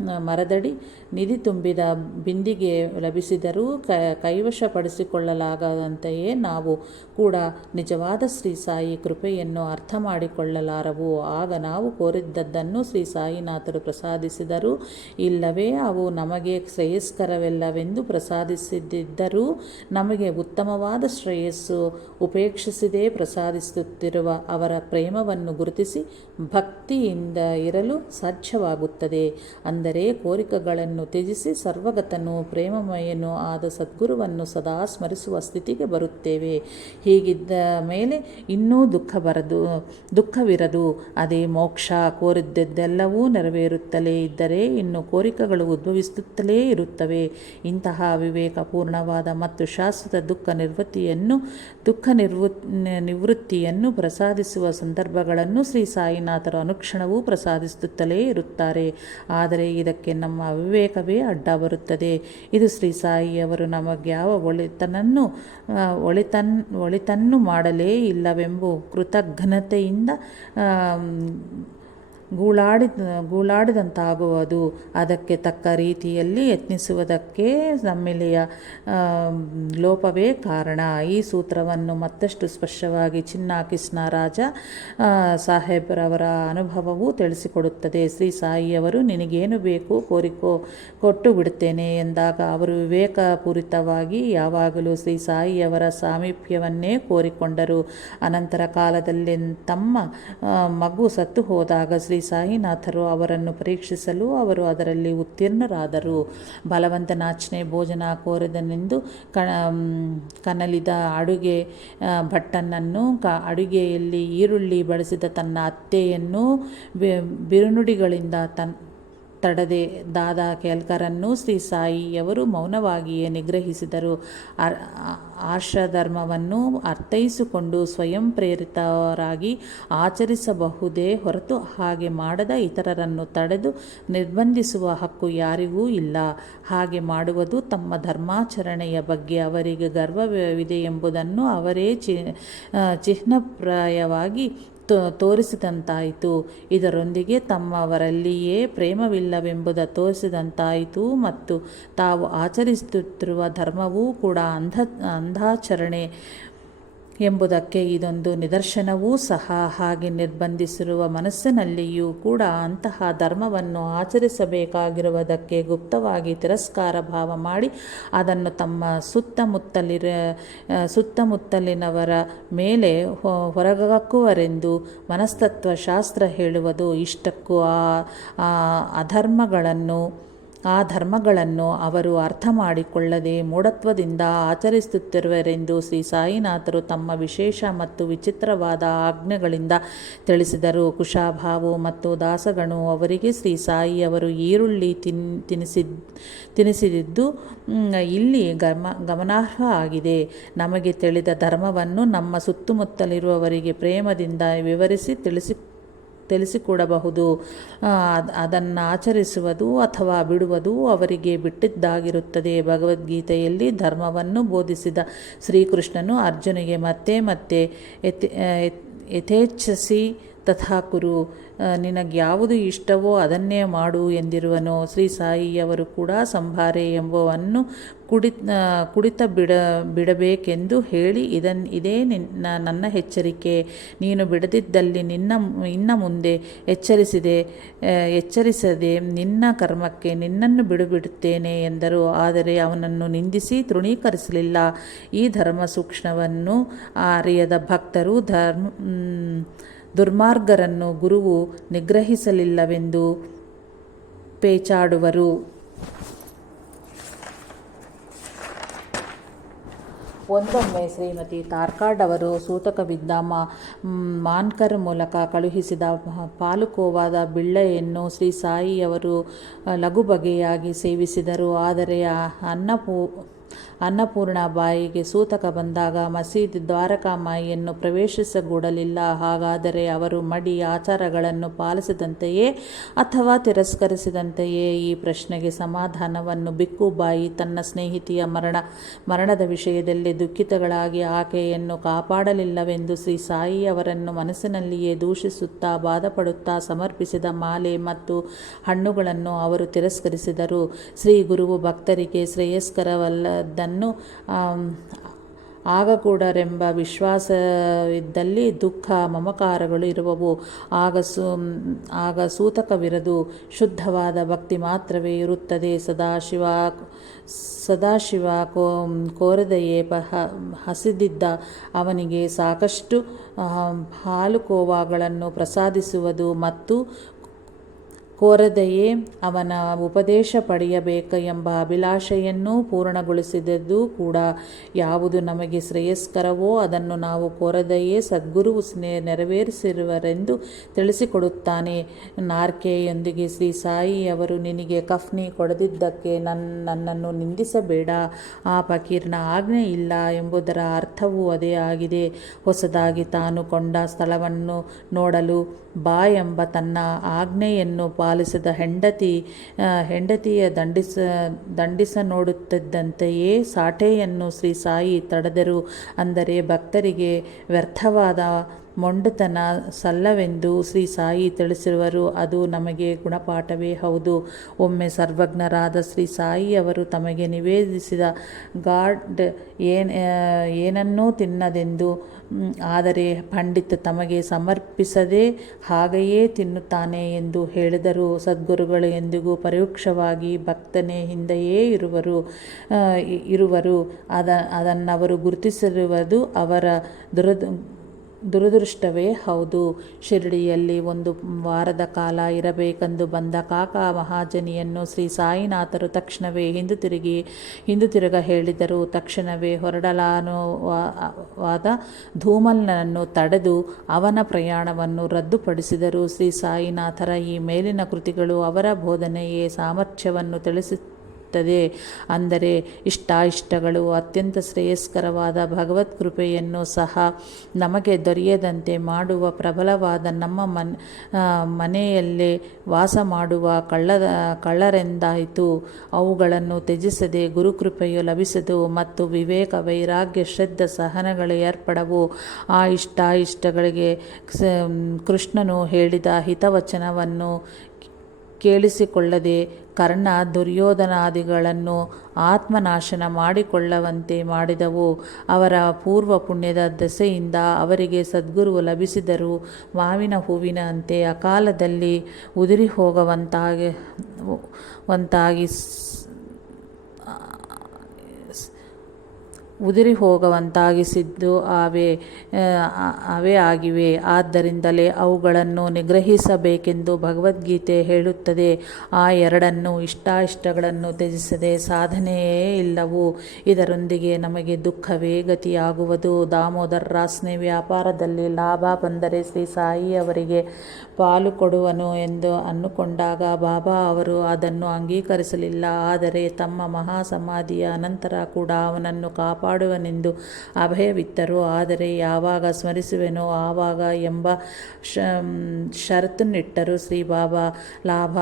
ಮರದಡಿ ನಿಧಿ ತುಂಬಿದ ಬಿಂದಿಗೆ ಲಭಿಸಿದರೂ ಕ, ಕೈವಶಪಡಿಸಿಕೊಳ್ಳಲಾಗದಂತೆಯೇ ನಾವು ಕೂಡ ನಿಜವಾದ ಶ್ರೀ ಸಾಯಿ ಕೃಪೆಯನ್ನು ಅರ್ಥ ಮಾಡಿಕೊಳ್ಳಲಾರವು. ಆಗ ನಾವು ಕೋರಿದ್ದದ್ದನ್ನು ಶ್ರೀ ಸಾಯಿನಾಥರು ಪ್ರಸಾದಿಸಿದರು. ಇಲ್ಲವೇ ಅವು ನಮಗೆ ಶ್ರೇಯಸ್ಕರವೆಲ್ಲವೆಂದು ಪ್ರಸಾದಿಸಿದ್ದರೂ ನಮಗೆ ಉತ್ತಮವಾದ ಶ್ರೇಯಸ್ಸು ಉಪೇಕ್ಷಿಸದೇ ಪ್ರಸಾದಿಸುತ್ತಿರುವ ಅವರ ಪ್ರೇಮವನ್ನು ಗುರುತಿಸಿ ಭಕ್ತಿಯಿಂದ ಇರಲು ಸಾಧ್ಯವಾಗುತ್ತದೆ. ಅಂದರೆ ಅಂದರೆ ಕೋರಿಕೆಗಳನ್ನು ತ್ಯಜಿಸಿ ಸರ್ವಗತನು ಪ್ರೇಮಮಯನು ಆದ ಸದ್ಗುರುವನ್ನು ಸದಾ ಸ್ಮರಿಸುವ ಸ್ಥಿತಿಗೆ ಬರುತ್ತೇವೆ. ಹೀಗಿದ್ದ ಮೇಲೆ ಇನ್ನೂ ದುಃಖ ಬರದು, ದುಃಖವಿರದು. ಅದೇ ಮೋಕ್ಷ ಕೋರಿದ್ದೆಲ್ಲವೂ ನೆರವೇರುತ್ತಲೇ ಇದ್ದರೆ ಇನ್ನು ಕೋರಿಕೆಗಳು ಉದ್ಭವಿಸುತ್ತಲೇ ಇರುತ್ತವೆ. ಇಂತಹ ವಿವೇಕಪೂರ್ಣವಾದ ಮತ್ತು ಶಾಶ್ವತ ದುಃಖ ನಿವೃತ್ತಿಯನ್ನು ದುಃಖ ನಿರ್ವೃ, ನಿವೃತ್ತಿಯನ್ನು ಪ್ರಸಾದಿಸುವ ಸಂದರ್ಭಗಳನ್ನು ಶ್ರೀ ಸಾಯಿನಾಥರು ಅನುಕ್ಷಣವೂ ಪ್ರಸಾದಿಸುತ್ತಲೇ ಇರುತ್ತಾರೆ. ಆದರೆ ಇದಕ್ಕೆ ನಮ್ಮ ಅವಿವೇಕವೇ ಅಡ್ಡ ಬರುತ್ತದೆ. ಇದು ಶ್ರೀ ಸಾಯಿಯವರು ನಮಗ್ಯಾವ ಒಳಿತನನ್ನು ಆ, ಒಳಿತನ್ ಒಳಿತನ್ನು ಮಾಡಲೇ ಇಲ್ಲವೆಂಬು ಕೃತಜ್ಞತೆಯಿಂದ ಆಮ್, ಗೂಳಾಡಿ ಗೂಳಾಡಿದಂತಾಗುವುದು. ಅದಕ್ಕೆ ತಕ್ಕ ರೀತಿಯಲ್ಲಿ ಯತ್ನಿಸುವುದಕ್ಕೆ ನಮ್ಮಿಲೆಯ ಲೋಪವೇ ಕಾರಣ. ಈ ಸೂತ್ರವನ್ನು ಮತ್ತಷ್ಟು ಸ್ಪಷ್ಟವಾಗಿ ಕೃಷ್ಣ ರಾಜ ಸಾಹೇಬ್ರವರ ಅನುಭವವು ತಿಳಿಸಿಕೊಡುತ್ತದೆ. ಶ್ರೀ ಸಾಯಿಯವರು ನಿನಗೇನು ಬೇಕು ಕೋರಿಕೋ ಕೊಟ್ಟು ಬಿಡುತ್ತೇನೆ ಎಂದಾಗ ಅವರು ವಿವೇಕಪೂರಿತವಾಗಿ ಯಾವಾಗಲೂ ಶ್ರೀ ಸಾಯಿಯವರ ಸಾಮೀಪ್ಯವನ್ನೇ ಕೋರಿಕೊಂಡರು. ಅನಂತರ ಕಾಲದಲ್ಲಿ ತಮ್ಮ ಮಗು ಸತ್ತು ಹೋದಾಗ ಶ್ರೀ ಸಾಯಿನಾಥರು ಅವರನ್ನು ಪರೀಕ್ಷಿಸಲು ಅವರು ಅದರಲ್ಲಿ ಉತ್ತೀರ್ಣರಾದರು. ಬಲವಂತನಾಚನೆ ಭೋಜನ ಕೋರಿದನೆಂದು ಕ ಕನಲಿದ ಅಡುಗೆ ಭಟ್ಟನನ್ನು ಕ, ಅಡುಗೆಯಲ್ಲಿ ಈರುಳ್ಳಿ ಬಳಸಿದ ತನ್ನ ಅತ್ತೆಯನ್ನು ಬಿರುನುಡಿಗಳಿಂದ ತನ್ ತಡದೆ ದಾದಾ ಕೇಲ್ಕರನ್ನು ಶ್ರೀ ಸಾಯಿಯವರು ಮೌನವಾಗಿಯೇ ನಿಗ್ರಹಿಸಿದರು. ಆರ್ಷಧರ್ಮವನ್ನು ಅರ್ಥೈಸಿಕೊಂಡು ಸ್ವಯಂ ಪ್ರೇರಿತರಾಗಿ ಆಚರಿಸಬಹುದೇ ಹೊರತು ಹಾಗೆ ಮಾಡದ ಇತರರನ್ನು ತಡೆದು ನಿರ್ಬಂಧಿಸುವ ಹಕ್ಕು ಯಾರಿಗೂ ಇಲ್ಲ. ಹಾಗೆ ಮಾಡುವುದು ತಮ್ಮ ಧರ್ಮಾಚರಣೆಯ ಬಗ್ಗೆ ಅವರಿಗೆ ಗರ್ವವಿದೆ ಎಂಬುದನ್ನು ಅವರೇ ಚಿ ಚಿಹ್ನಪ್ರಾಯವಾಗಿ ತೋರಿಸಿದಂತಾಯಿತು. ಇದರೊಂದಿಗೆ ತಮ್ಮವರಲ್ಲಿಯೇ ಪ್ರೇಮವಿಲ್ಲವೆಂಬುದ ತೋರಿಸಿದಂತಾಯಿತು ಮತ್ತು ತಾವು ಆಚರಿಸುತ್ತಿರುವ ಧರ್ಮವೂ ಕೂಡ ಅಂಧ ಅಂಧಾಚರಣೆ ಎಂಬುದಕ್ಕೆ ಇದೊಂದು ನಿದರ್ಶನವೂ ಸಹ ಹಾಗೆ ನಿರ್ಬಂಧಿಸಿರುವ ಮನಸ್ಸಿನಲ್ಲಿಯೂ ಕೂಡ ಅಂತಹ ಧರ್ಮವನ್ನು ಆಚರಿಸಬೇಕಾಗಿರುವುದಕ್ಕೆ ಗುಪ್ತವಾಗಿ ತಿರಸ್ಕಾರ ಭಾವ ಮಾಡಿ ಅದನ್ನು ತಮ್ಮ ಸುತ್ತಮುತ್ತಲಿರ ಸುತ್ತಮುತ್ತಲಿನವರ ಮೇಲೆ ಹೊರಗಕ್ಕುವರೆಂದು ಮನಸ್ತತ್ವ ಶಾಸ್ತ್ರ ಹೇಳುವುದು ಇಷ್ಟಕ್ಕೂ ಆ, ಅಧರ್ಮಗಳನ್ನು ಆ ಧರ್ಮಗಳನ್ನು ಅವರು ಅರ್ಥ ಮಾಡಿಕೊಳ್ಳದೆ ಮೂಢತ್ವದಿಂದ ಆಚರಿಸುತ್ತಿರುವರೆಂದು ಶ್ರೀ ಸಾಯಿನಾಥರು ತಮ್ಮ ವಿಶೇಷ ಮತ್ತು ವಿಚಿತ್ರವಾದ ಆಜ್ಞೆಗಳಿಂದ ತಿಳಿಸಿದರು. ಕುಶಾಭಾವು ಮತ್ತು ದಾಸಗಣು ಅವರಿಗೆ ಶ್ರೀ ಸಾಯಿಯವರು ಈರುಳ್ಳಿ ತಿನ್, ತಿನಿಸಿದ್ ತಿನಿಸಿದ್ದು ಇಲ್ಲಿ ಗಮ ಗಮನಾರ್ಹ ಆಗಿದೆ. ನಮಗೆ ತಿಳಿದ ಧರ್ಮವನ್ನು ನಮ್ಮ ಸುತ್ತಮುತ್ತಲಿರುವವರಿಗೆ ಪ್ರೇಮದಿಂದ ವಿವರಿಸಿ ತಿಳಿಸಿ ತಿಳಿಸಿಕೊಡಬಹುದು. ಅದನ್ನು ಆಚರಿಸುವುದು ಅಥವಾ ಬಿಡುವುದು ಅವರಿಗೆ ಬಿಟ್ಟಿದ್ದಾಗಿರುತ್ತದೆ. ಭಗವದ್ಗೀತೆಯಲ್ಲಿ ಧರ್ಮವನ್ನು ಬೋಧಿಸಿದ ಶ್ರೀಕೃಷ್ಣನು ಅರ್ಜುನಿಗೆ ಮತ್ತೆ ಮತ್ತೆ ಯಥೆ ಯಥೇಚ್ಛಸಿ ತಥಾ ಕುರು ನಿನಗೆ ಯಾವುದು ಇಷ್ಟವೋ ಅದನ್ನೇ ಮಾಡು ಎಂದಿರುವನು. ಶ್ರೀ ಸಾಯಿಯವರು ಕೂಡ ಸಂಭಾರೆ ಎಂಬುವನ್ನು ಕುಡಿ ಕುಡಿತ ಬಿಡ, ಬಿಡಬೇಕೆಂದು ಹೇಳಿ ಇದನ್, ಇದೇ ನಿನ್ನ, ನನ್ನ ಎಚ್ಚರಿಕೆ. ನೀನು ಬಿಡದಿದ್ದಲ್ಲಿ ನಿನ್ನ, ಇನ್ನ ಮುಂದೆ ಎಚ್ಚರಿಸಿದೆ ಎಚ್ಚರಿಸದೆ ನಿನ್ನ ಕರ್ಮಕ್ಕೆ ನಿನ್ನನ್ನು ಬಿಡುಬಿಡುತ್ತೇನೆ ಎಂದರು. ಆದರೆ ಅವನನ್ನು ನಿಂದಿಸಿ ತೃಣೀಕರಿಸಲಿಲ್ಲ. ಈ ಧರ್ಮ ಸೂಕ್ಷ್ಮವನ್ನು ಅರಿಯದ ಭಕ್ತರು ಧರ್ಮ ದುರ್ಮಾರ್ಗರನ್ನು ಗುರುವು ನಿಗ್ರಹಿಸಲಿಲ್ಲವೆಂದು ಪೇಚಾಡುವರು. ಒಂದೊಮ್ಮೆ ಶ್ರೀಮತಿ ತಾರ್ಕಾಡ್ ಅವರು ಸೂತಕ ಮಾ, ಮಾನ್ಕರ್ ಮೂಲಕ ಕಳುಹಿಸಿದ ಪಾಲುಕೋವಾದ ಬಿಳ್ಳೆಯನ್ನು ಶ್ರೀ ಸಾಯಿಯವರು ಲಘು ಬಗೆಯಾಗಿ ಸೇವಿಸಿದರು. ಆದರೆ ಅನ್ನಪೂ ಅನ್ನಪೂರ್ಣ ಬಾಯಿಗೆ ಸೂತಕ ಬಂದಾಗ ಮಸೀದಿ ದ್ವಾರಕಾಮಾಯಿಯನ್ನು ಪ್ರವೇಶಿಸಗೂಡಲಿಲ್ಲ. ಹಾಗಾದರೆ ಅವರು ಮಡಿ ಆಚಾರಗಳನ್ನು ಪಾಲಿಸಿದಂತೆಯೇ ಅಥವಾ ತಿರಸ್ಕರಿಸಿದಂತೆಯೇ? ಈ ಪ್ರಶ್ನೆಗೆ ಸಮಾಧಾನವನ್ನು ಬಿಕ್ಕುಬಾಯಿ ತನ್ನ ಸ್ನೇಹಿತೆಯ ಮರಣ ಮರಣದ ವಿಷಯದಲ್ಲಿ ದುಃಖಿತಗಳಾಗಿ ಆಕೆಯನ್ನು ಕಾಪಾಡಲಿಲ್ಲವೆಂದು ಶ್ರೀ ಸಾಯಿ ಅವರನ್ನು ಮನಸ್ಸಿನಲ್ಲಿಯೇ ದೂಷಿಸುತ್ತಾ ಬಾಧಪಡುತ್ತಾ ಸಮರ್ಪಿಸಿದ ಮಾಲೆ ಮತ್ತು ಹಣ್ಣುಗಳನ್ನು ಅವರು ತಿರಸ್ಕರಿಸಿದರು. ಶ್ರೀ ಗುರುವು ಭಕ್ತರಿಗೆ ಶ್ರೇಯಸ್ಕರವಲ್ಲದನ್ನು ಆಮ್, ಆಗಕೂಡರೆಂಬ ವಿಶ್ವಾಸವಿದ್ದಲ್ಲಿ ದುಃಖ ಮಮಕಾರಗಳು ಇರುವವು. ಆಗ ಸು, ಆಗ ಸೂತಕವಿರದು, ಶುದ್ಧವಾದ ಭಕ್ತಿ ಮಾತ್ರವೇ ಇರುತ್ತದೆ. ಸದಾಶಿವ ಸದಾಶಿವ ಕೋ, ಕೋರದೆಯೇ ಪಹ, ಹಸಿದಿದ್ದ ಅವನಿಗೆ ಸಾಕಷ್ಟು ಹಾಲು ಕೋವಾಗಳನ್ನು ಪ್ರಸಾದಿಸುವುದು ಮತ್ತು ಕೋರದೆಯೇ ಅವನ ಉಪದೇಶ ಪಡೆಯಬೇಕ ಎಂಬ ಅಭಿಲಾಷೆಯನ್ನು ಪೂರ್ಣಗೊಳಿಸಿದದ್ದು ಕೂಡ ಯಾವುದು ನಮಗೆ ಶ್ರೇಯಸ್ಕರವೋ ಅದನ್ನು ನಾವು ಕೋರದೆಯೇ ಸದ್ಗುರು ಸ್ನೇಹ ನೆರವೇರಿಸಿರುವರೆಂದು ತಿಳಿಸಿಕೊಡುತ್ತಾನೆ. ನಾರ್ಕೆಯೊಂದಿಗೆ ಶ್ರೀ ಸಾಯಿಯವರು ನಿನಗೆ ಕಫ್ನಿ ಕೊಡದಿದ್ದಕ್ಕೆ ನನ್ನ ನನ್ನನ್ನು ನಿಂದಿಸಬೇಡ. ಆ ಫಕೀರ್ನ ಆಜ್ಞೆ ಇಲ್ಲ ಎಂಬುದರ ಅರ್ಥವೂ ಅದೇ ಆಗಿದೆ. ಹೊಸದಾಗಿ ತಾನು ಕೊಂಡ ಸ್ಥಳವನ್ನು ನೋಡಲು ಬಾ ಎಂಬ ತನ್ನ ಆಜ್ಞೆಯನ್ನು ಪಾಲಿಸಿದ ಹೆಂಡತಿ ಹೆಂಡತಿಯ ದಂಡಿಸ ದಂಡಿಸ ನೋಡುತ್ತಿದ್ದಂತೆಯೇ ಸಾಠೆಯನ್ನು ಶ್ರೀ ಸಾಯಿ ತಡೆದರು. ಅಂದರೆ ಭಕ್ತರಿಗೆ ವ್ಯರ್ಥವಾದ ಮೊಂಡುತನ ಸಲ್ಲವೆಂದು ಶ್ರೀ ಸಾಯಿ ತಿಳಿಸಿರುವರು. ಅದು ನಮಗೆ ಗುಣಪಾಠವೇ ಹೌದು. ಒಮ್ಮೆ ಸರ್ವಜ್ಞರಾದ ಶ್ರೀ ಸಾಯಿಯವರು ತಮಗೆ ನಿವೇದಿಸಿದ ಗಾಡ್ ಏನ್ ಏನನ್ನೂ ತಿನ್ನದೆಂದು ಆದರೆ ಪಂಡಿತ್ ತಮಗೆ ಸಮರ್ಪಿಸದೆ ಹಾಗೆಯೇ ತಿನ್ನುತ್ತಾನೆ ಎಂದು ಹೇಳಿದರು. ಸದ್ಗುರುಗಳು, ಎಂದಿಗೂ ಪರೋಕ್ಷವಾಗಿ ಭಕ್ತನೇ ಹಿಂದೆಯೇ ಇರುವರು ಇರುವರು. ಅದ, ಅದನ್ನವರು ಗುರುತಿಸಿರುವುದು ಅವರ ದುರದ್ ದುರದೃಷ್ಟವೇ? ಹೌದು. ಶಿರಡಿಯಲ್ಲಿ ಒಂದು ವಾರದ ಕಾಲ ಇರಬೇಕೆಂದು ಬಂದ ಕಾಕಾ ಮಹಾಜನಿಯನ್ನು ಶ್ರೀ ಸಾಯಿನಾಥರು ತಕ್ಷಣವೇ ಹಿಂದು ತಿರುಗಿ, ಹಿಂದು ತಿರುಗ ಹೇಳಿದರು. ತಕ್ಷಣವೇ ಹೊರಡಲಾನುವಾದ ಧೂಮಲ್ನನ್ನು ತಡೆದು ಅವನ ಪ್ರಯಾಣವನ್ನು ರದ್ದುಪಡಿಸಿದರು. ಶ್ರೀ ಸಾಯಿನಾಥರ ಈ ಮೇಲಿನ ಕೃತಿಗಳು ಅವರ ಬೋಧನೆಯೇ ಸಾಮರ್ಥ್ಯವನ್ನು ತಿಳಿಸುತ್ತದೆ ಅಂದರೆ ಇಷ್ಟಾಯಿಷ್ಟಗಳು ಅತ್ಯಂತ ಶ್ರೇಯಸ್ಕರವಾದ ಭಗವತ್ ಕೃಪೆಯನ್ನು ಸಹ ನಮಗೆ ದೊರೆಯದಂತೆ ಮಾಡುವ ಪ್ರಬಲವಾದ ನಮ್ಮ ಮನ್ ಮನೆಯಲ್ಲೇ ವಾಸ ಮಾಡುವ ಕಳ್ಳದ ಕಳ್ಳರೆಂದಾಯಿತು. ಅವುಗಳನ್ನು ತ್ಯಜಿಸದೆ ಗುರುಕೃಪೆಯು ಲಭಿಸದು ಮತ್ತು ವಿವೇಕ, ವೈರಾಗ್ಯ, ಶ್ರದ್ಧ, ಸಹನಗಳು ಏರ್ಪಡವು. ಆ ಇಷ್ಟ ಇಷ್ಟಗಳಿಗೆ ಕೃಷ್ಣನು ಹೇಳಿದ ಹಿತವಚನವನ್ನು ಕೇಳಿಸಿಕೊಳ್ಳದೆ ಕರ್ಣ ದುರ್ಯೋಧನಾದಿಗಳನ್ನು ಆತ್ಮನಾಶನ ಮಾಡಿಕೊಳ್ಳುವಂತೆ ಮಾಡಿದವು. ಅವರ ಪೂರ್ವ ಪುಣ್ಯದ ದೆಸೆಯಿಂದ ಅವರಿಗೆ ಸದ್ಗುರು ಲಭಿಸಿದರು ಮಾವಿನ ಹೂವಿನಂತೆ ಅಕಾಲದಲ್ಲಿ ಉದುರಿ ಹೋಗುವಂತಾಗಿ ವಂತಾಗಿ ಉದುರಿ ಹೋಗುವಂತಾಗಿಸಿದ್ದು ಅವೇ ಅವೇ ಆಗಿವೆ. ಆದ್ದರಿಂದಲೇ ಅವುಗಳನ್ನು ನಿಗ್ರಹಿಸಬೇಕೆಂದು ಭಗವದ್ಗೀತೆ ಹೇಳುತ್ತದೆ. ಆ ಎರಡನ್ನು ಇಷ್ಟಾಯಿಷ್ಟಗಳನ್ನು ತ್ಯಜಿಸದೆ ಸಾಧನೆಯೇ ಇಲ್ಲವು. ಇದರೊಂದಿಗೆ ನಮಗೆ ದುಃಖವೇ ಗತಿಯಾಗುವುದು. ದಾಮೋದರ್ ರಾಸ್ನೆ ವ್ಯಾಪಾರದಲ್ಲಿ ಲಾಭ ಬಂದರೆ ಶ್ರೀ ಸಾಯಿ ಅವರಿಗೆ ಪಾಲು ಕೊಡುವನು ಎಂದು ಅನ್ನುಕೊಂಡಾಗ ಬಾಬಾ ಅವರು ಅದನ್ನು ಅಂಗೀಕರಿಸಲಿಲ್ಲ. ಆದರೆ ತಮ್ಮ ಮಹಾ ಸಮಾಧಿಯ ಅನಂತರ ಕೂಡ ಅವನನ್ನು ಕಾಪಾಡುವನೆಂದು ಅಭಯವಿತ್ತರು. ಆದರೆ ಯಾವಾಗ ಸ್ಮರಿಸುವೆನೋ ಆವಾಗ ಎಂಬ ಷರತ್ತನ್ನಿಟ್ಟರು. ಶ್ರೀ ಬಾಬಾ ಲಾಭ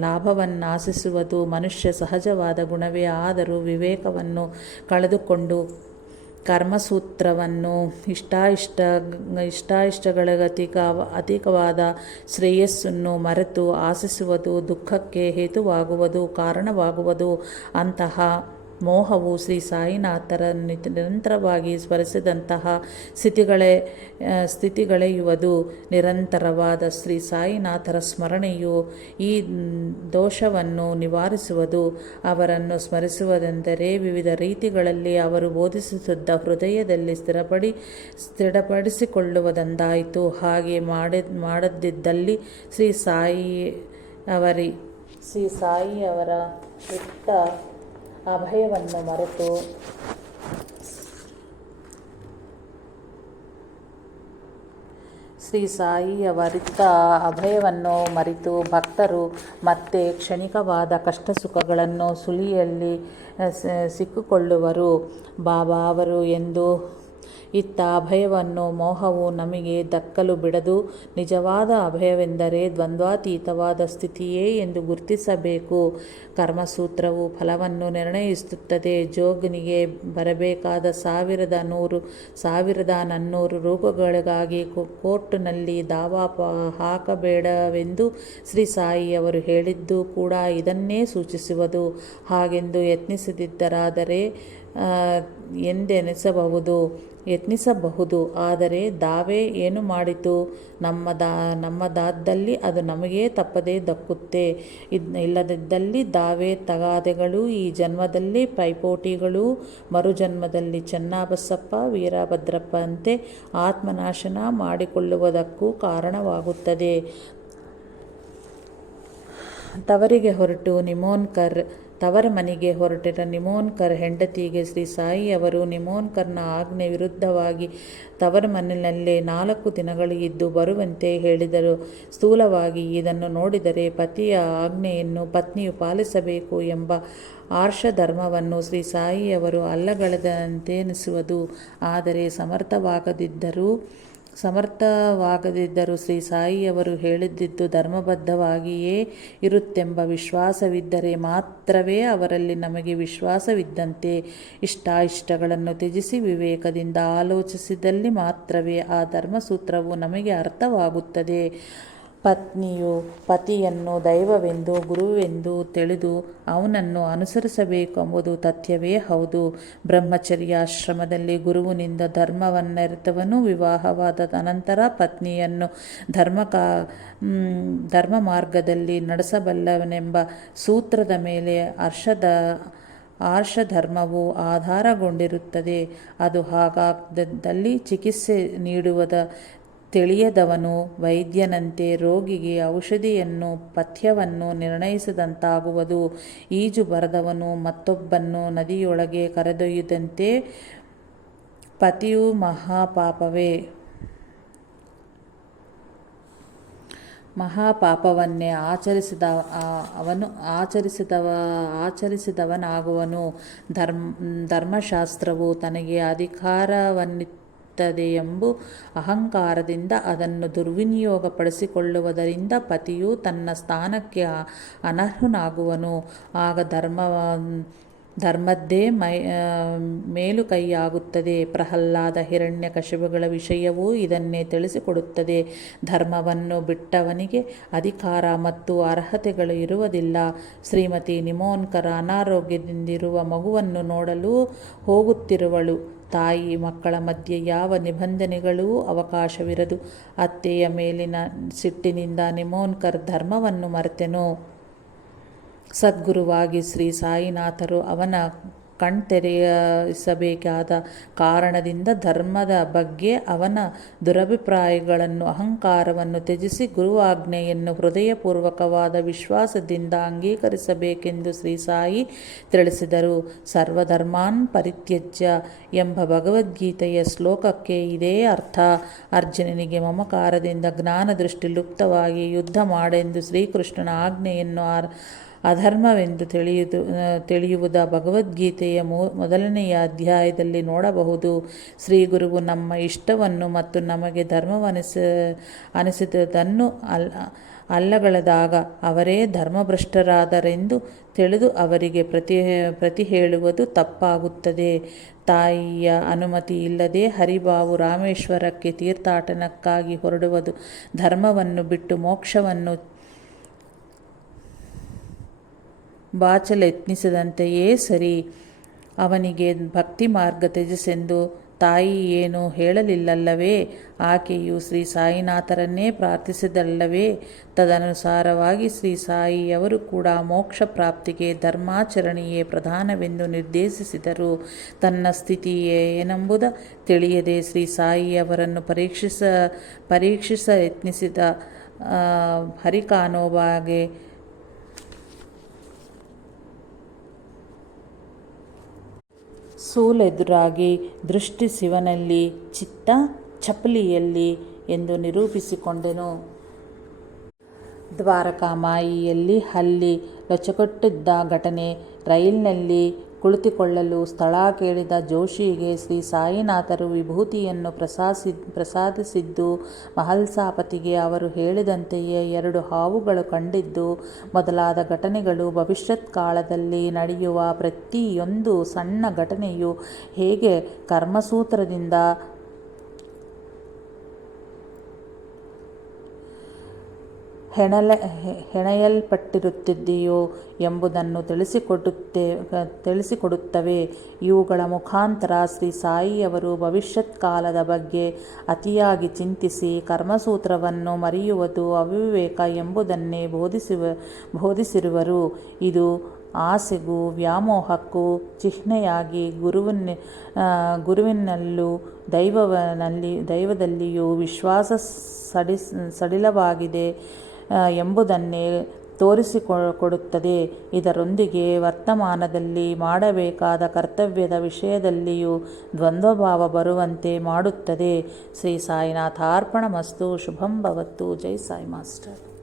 ಲಾಭವನ್ನಾಶಿಸುವುದು ಮನುಷ್ಯ ಸಹಜವಾದ ಗುಣವೇ. ಆದರೂ ವಿವೇಕವನ್ನು ಕಳೆದುಕೊಂಡು ಕರ್ಮಸೂತ್ರವನ್ನು ಇಷ್ಟಾಯಿಷ್ಟ, ಇಷ್ಟಾಯಿಷ್ಟಗಳ ಗತಿಕ ಅಧಿಕವಾದ ಶ್ರೇಯಸ್ಸನ್ನು ಮರೆತು ಆಶಿಸುವುದು ದುಃಖಕ್ಕೆ ಹೇತುವಾಗುವುದು, ಕಾರಣವಾಗುವುದು ಅಂತಹ ಮೋಹವು ಶ್ರೀ ಸಾಯಿನಾಥರ ನಿರಂತರವಾಗಿ ಸ್ಮರಿಸಿದಂತಹ ಸ್ಥಿತಿಗಳೇ ಸ್ಥಿತಿಗಳೆಯುವುದು. ನಿರಂತರವಾದ ಶ್ರೀ ಸಾಯಿನಾಥರ ಸ್ಮರಣೆಯು ಈ ದೋಷವನ್ನು ನಿವಾರಿಸುವುದು. ಅವರನ್ನು ಸ್ಮರಿಸುವುದೆಂದರೆ ವಿವಿಧ ರೀತಿಗಳಲ್ಲಿ ಅವರು ಬೋಧಿಸುತ್ತಿದ್ದ ಹೃದಯದಲ್ಲಿ ಸ್ಥಿರಪಡಿ, ಸ್ಥಿರಪಡಿಸಿಕೊಳ್ಳುವುದೆಂದಾಯಿತು. ಹಾಗೆ ಮಾಡಿ, ಮಾಡದಿದ್ದಲ್ಲಿ ಶ್ರೀ ಸಾಯಿ ಅವರಿ, ಶ್ರೀ ಸಾಯಿ ಅವರ ಇಟ್ಟ ಅಭಯವನ್ನು ಮರೆತು ಶ್ರೀ ಸಾಯಿಯವರಿತ್ತ ಅಭಯವನ್ನು ಮರೆತು ಭಕ್ತರು ಮತ್ತೆ ಕ್ಷಣಿಕವಾದ ಕಷ್ಟ ಸುಖಗಳನ್ನು ಸುಳಿಯಲ್ಲಿ ಸಿಕ್ಕಿಕೊಳ್ಳುವರು. ಬಾಬಾ ಅವರು ಎಂದು ಇತ್ತ ಅಭಯವನ್ನು ಮೋಹವು ನಮಗೆ ದಕ್ಕಲು ಬಿಡದು ನಿಜವಾದ ಅಭಯವೆಂದರೆ ದ್ವಂದ್ವಾತೀತವಾದ ಸ್ಥಿತಿಯೇ ಎಂದು ಗುರುತಿಸಬೇಕು. ಕರ್ಮಸೂತ್ರವು ಫಲವನ್ನು ನಿರ್ಣಯಿಸುತ್ತದೆ. ಜೋಗನಿಗೆ ಬರಬೇಕಾದ ಸಾವಿರದ ನೂರು, ಸಾವಿರದ ನನ್ನೂರು ರೂಪಗಳಿಗಾಗಿ ಕೋರ್ಟ್ನಲ್ಲಿ ದಾವಾ ಹಾಕಬೇಡವೆಂದು ಶ್ರೀ ಸಾಯಿಯವರು ಹೇಳಿದ್ದು ಕೂಡ ಇದನ್ನೇ ಸೂಚಿಸುವುದು. ಹಾಗೆಂದು ಯತ್ನಿಸದಿದ್ದರಾದರೆ ಎಂದೆನಿಸಬಹುದು, ಯತ್ನಿಸಬಹುದು. ಆದರೆ ದಾವೆ ಏನು ಮಾಡಿತು? ನಮ್ಮ ದಾ ನಮ್ಮದಾದ್ದಲ್ಲಿ ಅದು ನಮಗೇ ತಪ್ಪದೇ ದಕ್ಕುತ್ತೆ. ಇದ್, ಇಲ್ಲದಿದ್ದಲ್ಲಿ ದಾವೆ ತಗಾದೆಗಳು, ಈ ಜನ್ಮದಲ್ಲಿ ಪೈಪೋಟಿಗಳು, ಮರುಜನ್ಮದಲ್ಲಿ ಚೆನ್ನಬಸಪ್ಪ ವೀರಭದ್ರಪ್ಪ ಅಂತೆ ಆತ್ಮನಾಶನ ಮಾಡಿಕೊಳ್ಳುವುದಕ್ಕೂ ಕಾರಣವಾಗುತ್ತದೆ. ತವರಿಗೆ ಹೊರಟು ನಿಮೋನ್ಕರ್ ತವರ ಮನೆಗೆ ಹೊರಟಿದ ನಿಮೋನ್ಕರ್ ಹೆಂಡತಿಗೆ ಶ್ರೀ ಸಾಯಿ ಅವರು ನಿಮೋನ್ಕರ್ನ ಆಜ್ಞೆ ವಿರುದ್ಧವಾಗಿ ತವರ ಮನೆಯಲ್ಲೇ ನಾಲ್ಕು ದಿನಗಳು ಇದ್ದು ಬರುವಂತೆ ಹೇಳಿದರು. ಸ್ಥೂಲವಾಗಿ ಇದನ್ನು ನೋಡಿದರೆ ಪತಿಯ ಆಜ್ಞೆಯನ್ನು ಪತ್ನಿಯು ಪಾಲಿಸಬೇಕು ಎಂಬ ಆರ್ಷ ಧರ್ಮವನ್ನು ಶ್ರೀ ಸಾಯಿಯವರು ಅಲ್ಲಗಳೆದಂತೆನಿಸುವುದು ಆದರೆ ಸಮರ್ಥವಾಗದಿದ್ದರೂ ಸಮರ್ಥವಾಗದಿದ್ದರೂ ಶ್ರೀ ಸಾಯಿಯವರು ಹೇಳಿದ್ದಿದ್ದು ಧರ್ಮಬದ್ಧವಾಗಿಯೇ ಇರುತ್ತೆಂಬ ವಿಶ್ವಾಸವಿದ್ದರೆ ಮಾತ್ರವೇ ಅವರಲ್ಲಿ ನಮಗೆ ವಿಶ್ವಾಸವಿದ್ದಂತೆ. ಇಷ್ಟಾಯಿಷ್ಟಗಳನ್ನು ತ್ಯಜಿಸಿ ವಿವೇಕದಿಂದ ಆಲೋಚಿಸಿದಲ್ಲಿ ಮಾತ್ರವೇ ಆ ಧರ್ಮಸೂತ್ರವು ನಮಗೆ ಅರ್ಥವಾಗುತ್ತದೆ. ಪತ್ನಿಯು ಪತಿಯನ್ನು ದೈವವೆಂದು, ಗುರುವೆಂದು ತಿಳಿದು ಅವನನ್ನು ಅನುಸರಿಸಬೇಕು ಎಂಬುದು ತಥ್ಯವೇ ಹೌದು. ಬ್ರಹ್ಮಚರ್ಯಾಶ್ರಮದಲ್ಲಿ ಗುರುವಿನಿಂದ ಧರ್ಮವನ್ನರಿತವನು. ವಿವಾಹವಾದ ಅನಂತರ ಪತ್ನಿಯನ್ನು ಧರ್ಮ ಧರ್ಮ ಮಾರ್ಗದಲ್ಲಿ ನಡೆಸಬಲ್ಲವನೆಂಬ ಸೂತ್ರದ ಮೇಲೆ ಹರ್ಷದ ಆರ್ಷಧರ್ಮವು ಆಧಾರಗೊಂಡಿರುತ್ತದೆ. ಅದು ಹಾಗಾದಲ್ಲಿ ಚಿಕಿತ್ಸೆ ನೀಡುವುದ ತಿಳಿಯದವನು ವೈದ್ಯನಂತೆ ರೋಗಿಗೆ ಔಷಧಿಯನ್ನು, ಪಥ್ಯವನ್ನು ನಿರ್ಣಯಿಸಿದಂತಾಗುವುದು. ಈಜು ಬರದವನು ಮತ್ತೊಬ್ಬನ್ನು ನದಿಯೊಳಗೆ ಕರೆದೊಯ್ಯದಂತೆ ಪತಿಯು ಮಹಾಪಾಪವೇ. ಮಹಾಪಾಪವನ್ನೇ ಆಚರಿಸಿದ ಅವನು ಆಚರಿಸಿದವ, ಆಚರಿಸಿದವನಾಗುವನು. ಧರ್ಮ, ಧರ್ಮಶಾಸ್ತ್ರವು ತನಗೆ ಅಧಿಕಾರವನ್ನಿತ್ತದೆಯೆಂಬ ಅಹಂಕಾರದಿಂದ ಅದನ್ನು ದುರ್ವಿನಿಯೋಗಪಡಿಸಿಕೊಳ್ಳುವುದರಿಂದ ಪತಿಯು ತನ್ನ ಸ್ಥಾನಕ್ಕೆ ಅನರ್ಹನಾಗುವನು. ಆಗ ಧರ್ಮ ಧರ್ಮದ್ದೇ ಮೈ ಮೇಲುಕೈಯಾಗುತ್ತದೆ ಪ್ರಹ್ಲಾದ ಹಿರಣ್ಯಕಶಿಪುಗಳ ವಿಷಯವೂ ಇದನ್ನೇ ತಿಳಿಸಿಕೊಡುತ್ತದೆ. ಧರ್ಮವನ್ನು ಬಿಟ್ಟವನಿಗೆ ಅಧಿಕಾರ ಮತ್ತು ಅರ್ಹತೆಗಳು ಇರುವುದಿಲ್ಲ. ಶ್ರೀಮತಿ ನಿಮೋನ್ಕರ ಅನಾರೋಗ್ಯದಿಂದಿರುವ ಮಗುವನ್ನು ನೋಡಲು ಹೋಗುತ್ತಿರುವಳು. ತಾಯಿ ಮಕ್ಕಳ ಮಧ್ಯೆ ಯಾವ ನಿಬಂಧನೆಗಳೂ ಅವಕಾಶವಿರದು. ಅತ್ತೆಯ ಮೇಲಿನ ಸಿಟ್ಟಿನಿಂದ ನಿಮೋನ್ಕರ್ ಧರ್ಮವನ್ನು ಮರೆತೆನು? ಸದ್ಗುರುವಾಗಿ ಶ್ರೀ ಸಾಯಿನಾಥರು ಅವನ ಕಣ್ತೆರೆಯಿಸಬೇಕಾದ ಕಾರಣದಿಂದ ಧರ್ಮದ ಬಗ್ಗೆ ಅವನ ದುರಭಿಪ್ರಾಯಗಳನ್ನು, ಅಹಂಕಾರವನ್ನು ತ್ಯಜಿಸಿ ಗುರುವಾಜ್ಞೆಯನ್ನು ಹೃದಯಪೂರ್ವಕವಾದ ವಿಶ್ವಾಸದಿಂದ ಅಂಗೀಕರಿಸಬೇಕೆಂದು ಶ್ರೀ ಸಾಯಿ ತಿಳಿಸಿದರು. ಸರ್ವಧರ್ಮಾನ್ ಪರಿತ್ಯಜ್ಯ ಎಂಬ ಭಗವದ್ಗೀತೆಯ ಶ್ಲೋಕಕ್ಕೆ ಇದೇ ಅರ್ಥ. ಅರ್ಜುನನಿಗೆ ಮಮಕಾರದಿಂದ ಜ್ಞಾನದೃಷ್ಟಿ ಲುಪ್ತವಾಗಿ ಯುದ್ಧ ಮಾಡೆಂದು ಶ್ರೀಕೃಷ್ಣನ ಆಜ್ಞೆಯನ್ನು ಅಧರ್ಮವೆಂದು ತಿಳಿಯುದು ತಿಳಿಯುವುದ ಭಗವದ್ಗೀತೆಯ ಮೊದಲನೆಯ ಅಧ್ಯಾಯದಲ್ಲಿ ನೋಡಬಹುದು. ಶ್ರೀ ಗುರುವು ನಮ್ಮ ಇಷ್ಟವನ್ನು ಮತ್ತು ನಮಗೆ ಧರ್ಮವನಿಸ ಅನಿಸಿದುದನ್ನು ಅಲ್ಲ ಅಲ್ಲಗಳದಾಗ ಅವರೇ ಧರ್ಮಭ್ರಷ್ಟರಾದರೆಂದು ತಿಳಿದು ಅವರಿಗೆ ಪ್ರತಿ ಪ್ರತಿ ಹೇಳುವುದು ತಪ್ಪಾಗುತ್ತದೆ. ತಾಯಿಯ ಅನುಮತಿ ಇಲ್ಲದೆ ಹರಿಬಾವು ರಾಮೇಶ್ವರಕ್ಕೆ ತೀರ್ಥಾಟನಕ್ಕಾಗಿ ಹೊರಡುವುದು ಧರ್ಮವನ್ನು ಬಿಟ್ಟು ಮೋಕ್ಷವನ್ನು ಬಾಚಲೆತ್ನಿಸಿದಂತೆಯೇ ಸರಿ. ಅವನಿಗೆ ಭಕ್ತಿ ಮಾರ್ಗ ತ್ಯಜಿಸೆಂದು ತಾಯಿ ಏನು ಹೇಳಲಿಲ್ಲವೇ ಆಕೆಯು ಶ್ರೀ ಸಾಯಿನಾಥರನ್ನೇ ಪ್ರಾರ್ಥಿಸಿದಲ್ಲವೇ? ತದನುಸಾರವಾಗಿ ಶ್ರೀ ಸಾಯಿಯವರು ಕೂಡ ಮೋಕ್ಷ ಪ್ರಾಪ್ತಿಗೆ ಧರ್ಮಾಚರಣೆಯೇ ಪ್ರಧಾನವೆಂದು ನಿರ್ದೇಶಿಸಿದರು. ತನ್ನ ಸ್ಥಿತಿ ಏನೆಂಬುದ ತಿಳಿಯದೆ ಶ್ರೀ ಸಾಯಿಯವರನ್ನು ಪರೀಕ್ಷಿಸ ಪರೀಕ್ಷಿಸ ಯತ್ನಿಸಿದ ಹರಿಕಾನೋಬಾಗೆ ಸೂಲೆದುರಾಗಿ ದೃಷ್ಟಿ ಶಿವನಲ್ಲಿ ಚಿತ್ತ ಚಪ್ಪಲಿಯಲ್ಲಿ ಎಂದು ನಿರೂಪಿಸಿಕೊಂಡನು. ದ್ವಾರಕಾಮಾಯಿಯಲ್ಲಿ ಹಲ್ಲಿ ಲೊಚಗೊಟ್ಟಿದ್ದ ಘಟನೆ ರೈಲಿನಲ್ಲಿ ಕುಳಿತುಕೊಳ್ಳಲು ಸ್ಥಳ ಕೇಳಿದ ಜೋಶಿಗೆ ಶ್ರೀ ಸಾಯಿನಾಥರು ವಿಭೂತಿಯನ್ನು ಪ್ರಸಾಸಿ, ಪ್ರಸಾದಿಸಿದ್ದು, ಮಹಲ್ಸಾಪತಿಗೆ ಅವರು ಹೇಳಿದಂತೆಯೇ ಎರಡು ಹಾವುಗಳು ಕಂಡಿದ್ದು, ಮೊದಲಾದ ಘಟನೆಗಳು ಭವಿಷ್ಯತ್ ಕಾಲದಲ್ಲಿ ನಡೆಯುವ ಪ್ರತಿಯೊಂದು ಸಣ್ಣ ಘಟನೆಯು ಹೇಗೆ ಕರ್ಮಸೂತ್ರದಿಂದ ಹೆಣಲ ಹೆಣೆಯಲ್ಪಟ್ಟಿರುತ್ತಿದೆಯೋ ಎಂಬುದನ್ನು ತಿಳಿಸಿಕೊಡುತ್ತೆ, ತಿಳಿಸಿಕೊಡುತ್ತವೆ. ಇವುಗಳ ಮುಖಾಂತರ ಶ್ರೀ ಸಾಯಿಯವರು ಭವಿಷ್ಯತ್ ಕಾಲದ ಬಗ್ಗೆ ಅತಿಯಾಗಿ ಚಿಂತಿಸಿ ಕರ್ಮಸೂತ್ರವನ್ನು ಮರೆಯುವುದು ಅವಿವೇಕ ಎಂಬುದನ್ನೇ ಬೋಧಿಸುವ, ಬೋಧಿಸಿರುವರು. ಇದು ಆಸೆಗೂ ವ್ಯಾಮೋಹಕ್ಕೂ ಚಿಹ್ನೆಯಾಗಿ ಗುರುವಿನ ಗುರುವಿನಲ್ಲೂ ದೈವನಲ್ಲಿ ದೈವದಲ್ಲಿಯೂ ವಿಶ್ವಾಸ ಸಡಿ, ಸಡಿಲವಾಗಿದೆ. ಎಂಬುದನ್ನೇ ತೋರಿಸಿಕೊಡುತ್ತದೆ. ಇದರೊಂದಿಗೆ ವರ್ತಮಾನದಲ್ಲಿ ಮಾಡಬೇಕಾದ ಕರ್ತವ್ಯದ ವಿಷಯದಲ್ಲಿಯೂ ದ್ವಂದ್ವಭಾವ ಬರುವಂತೆ ಮಾಡುತ್ತದೆ. ಶ್ರೀ ಸಾಯಿನಾಥ ಅರ್ಪಣ ಮಸ್ತು. ಶುಭಂ ಭವತ್ತು. ಜೈ ಸಾಯಿ ಮಾಸ್ಟರ್.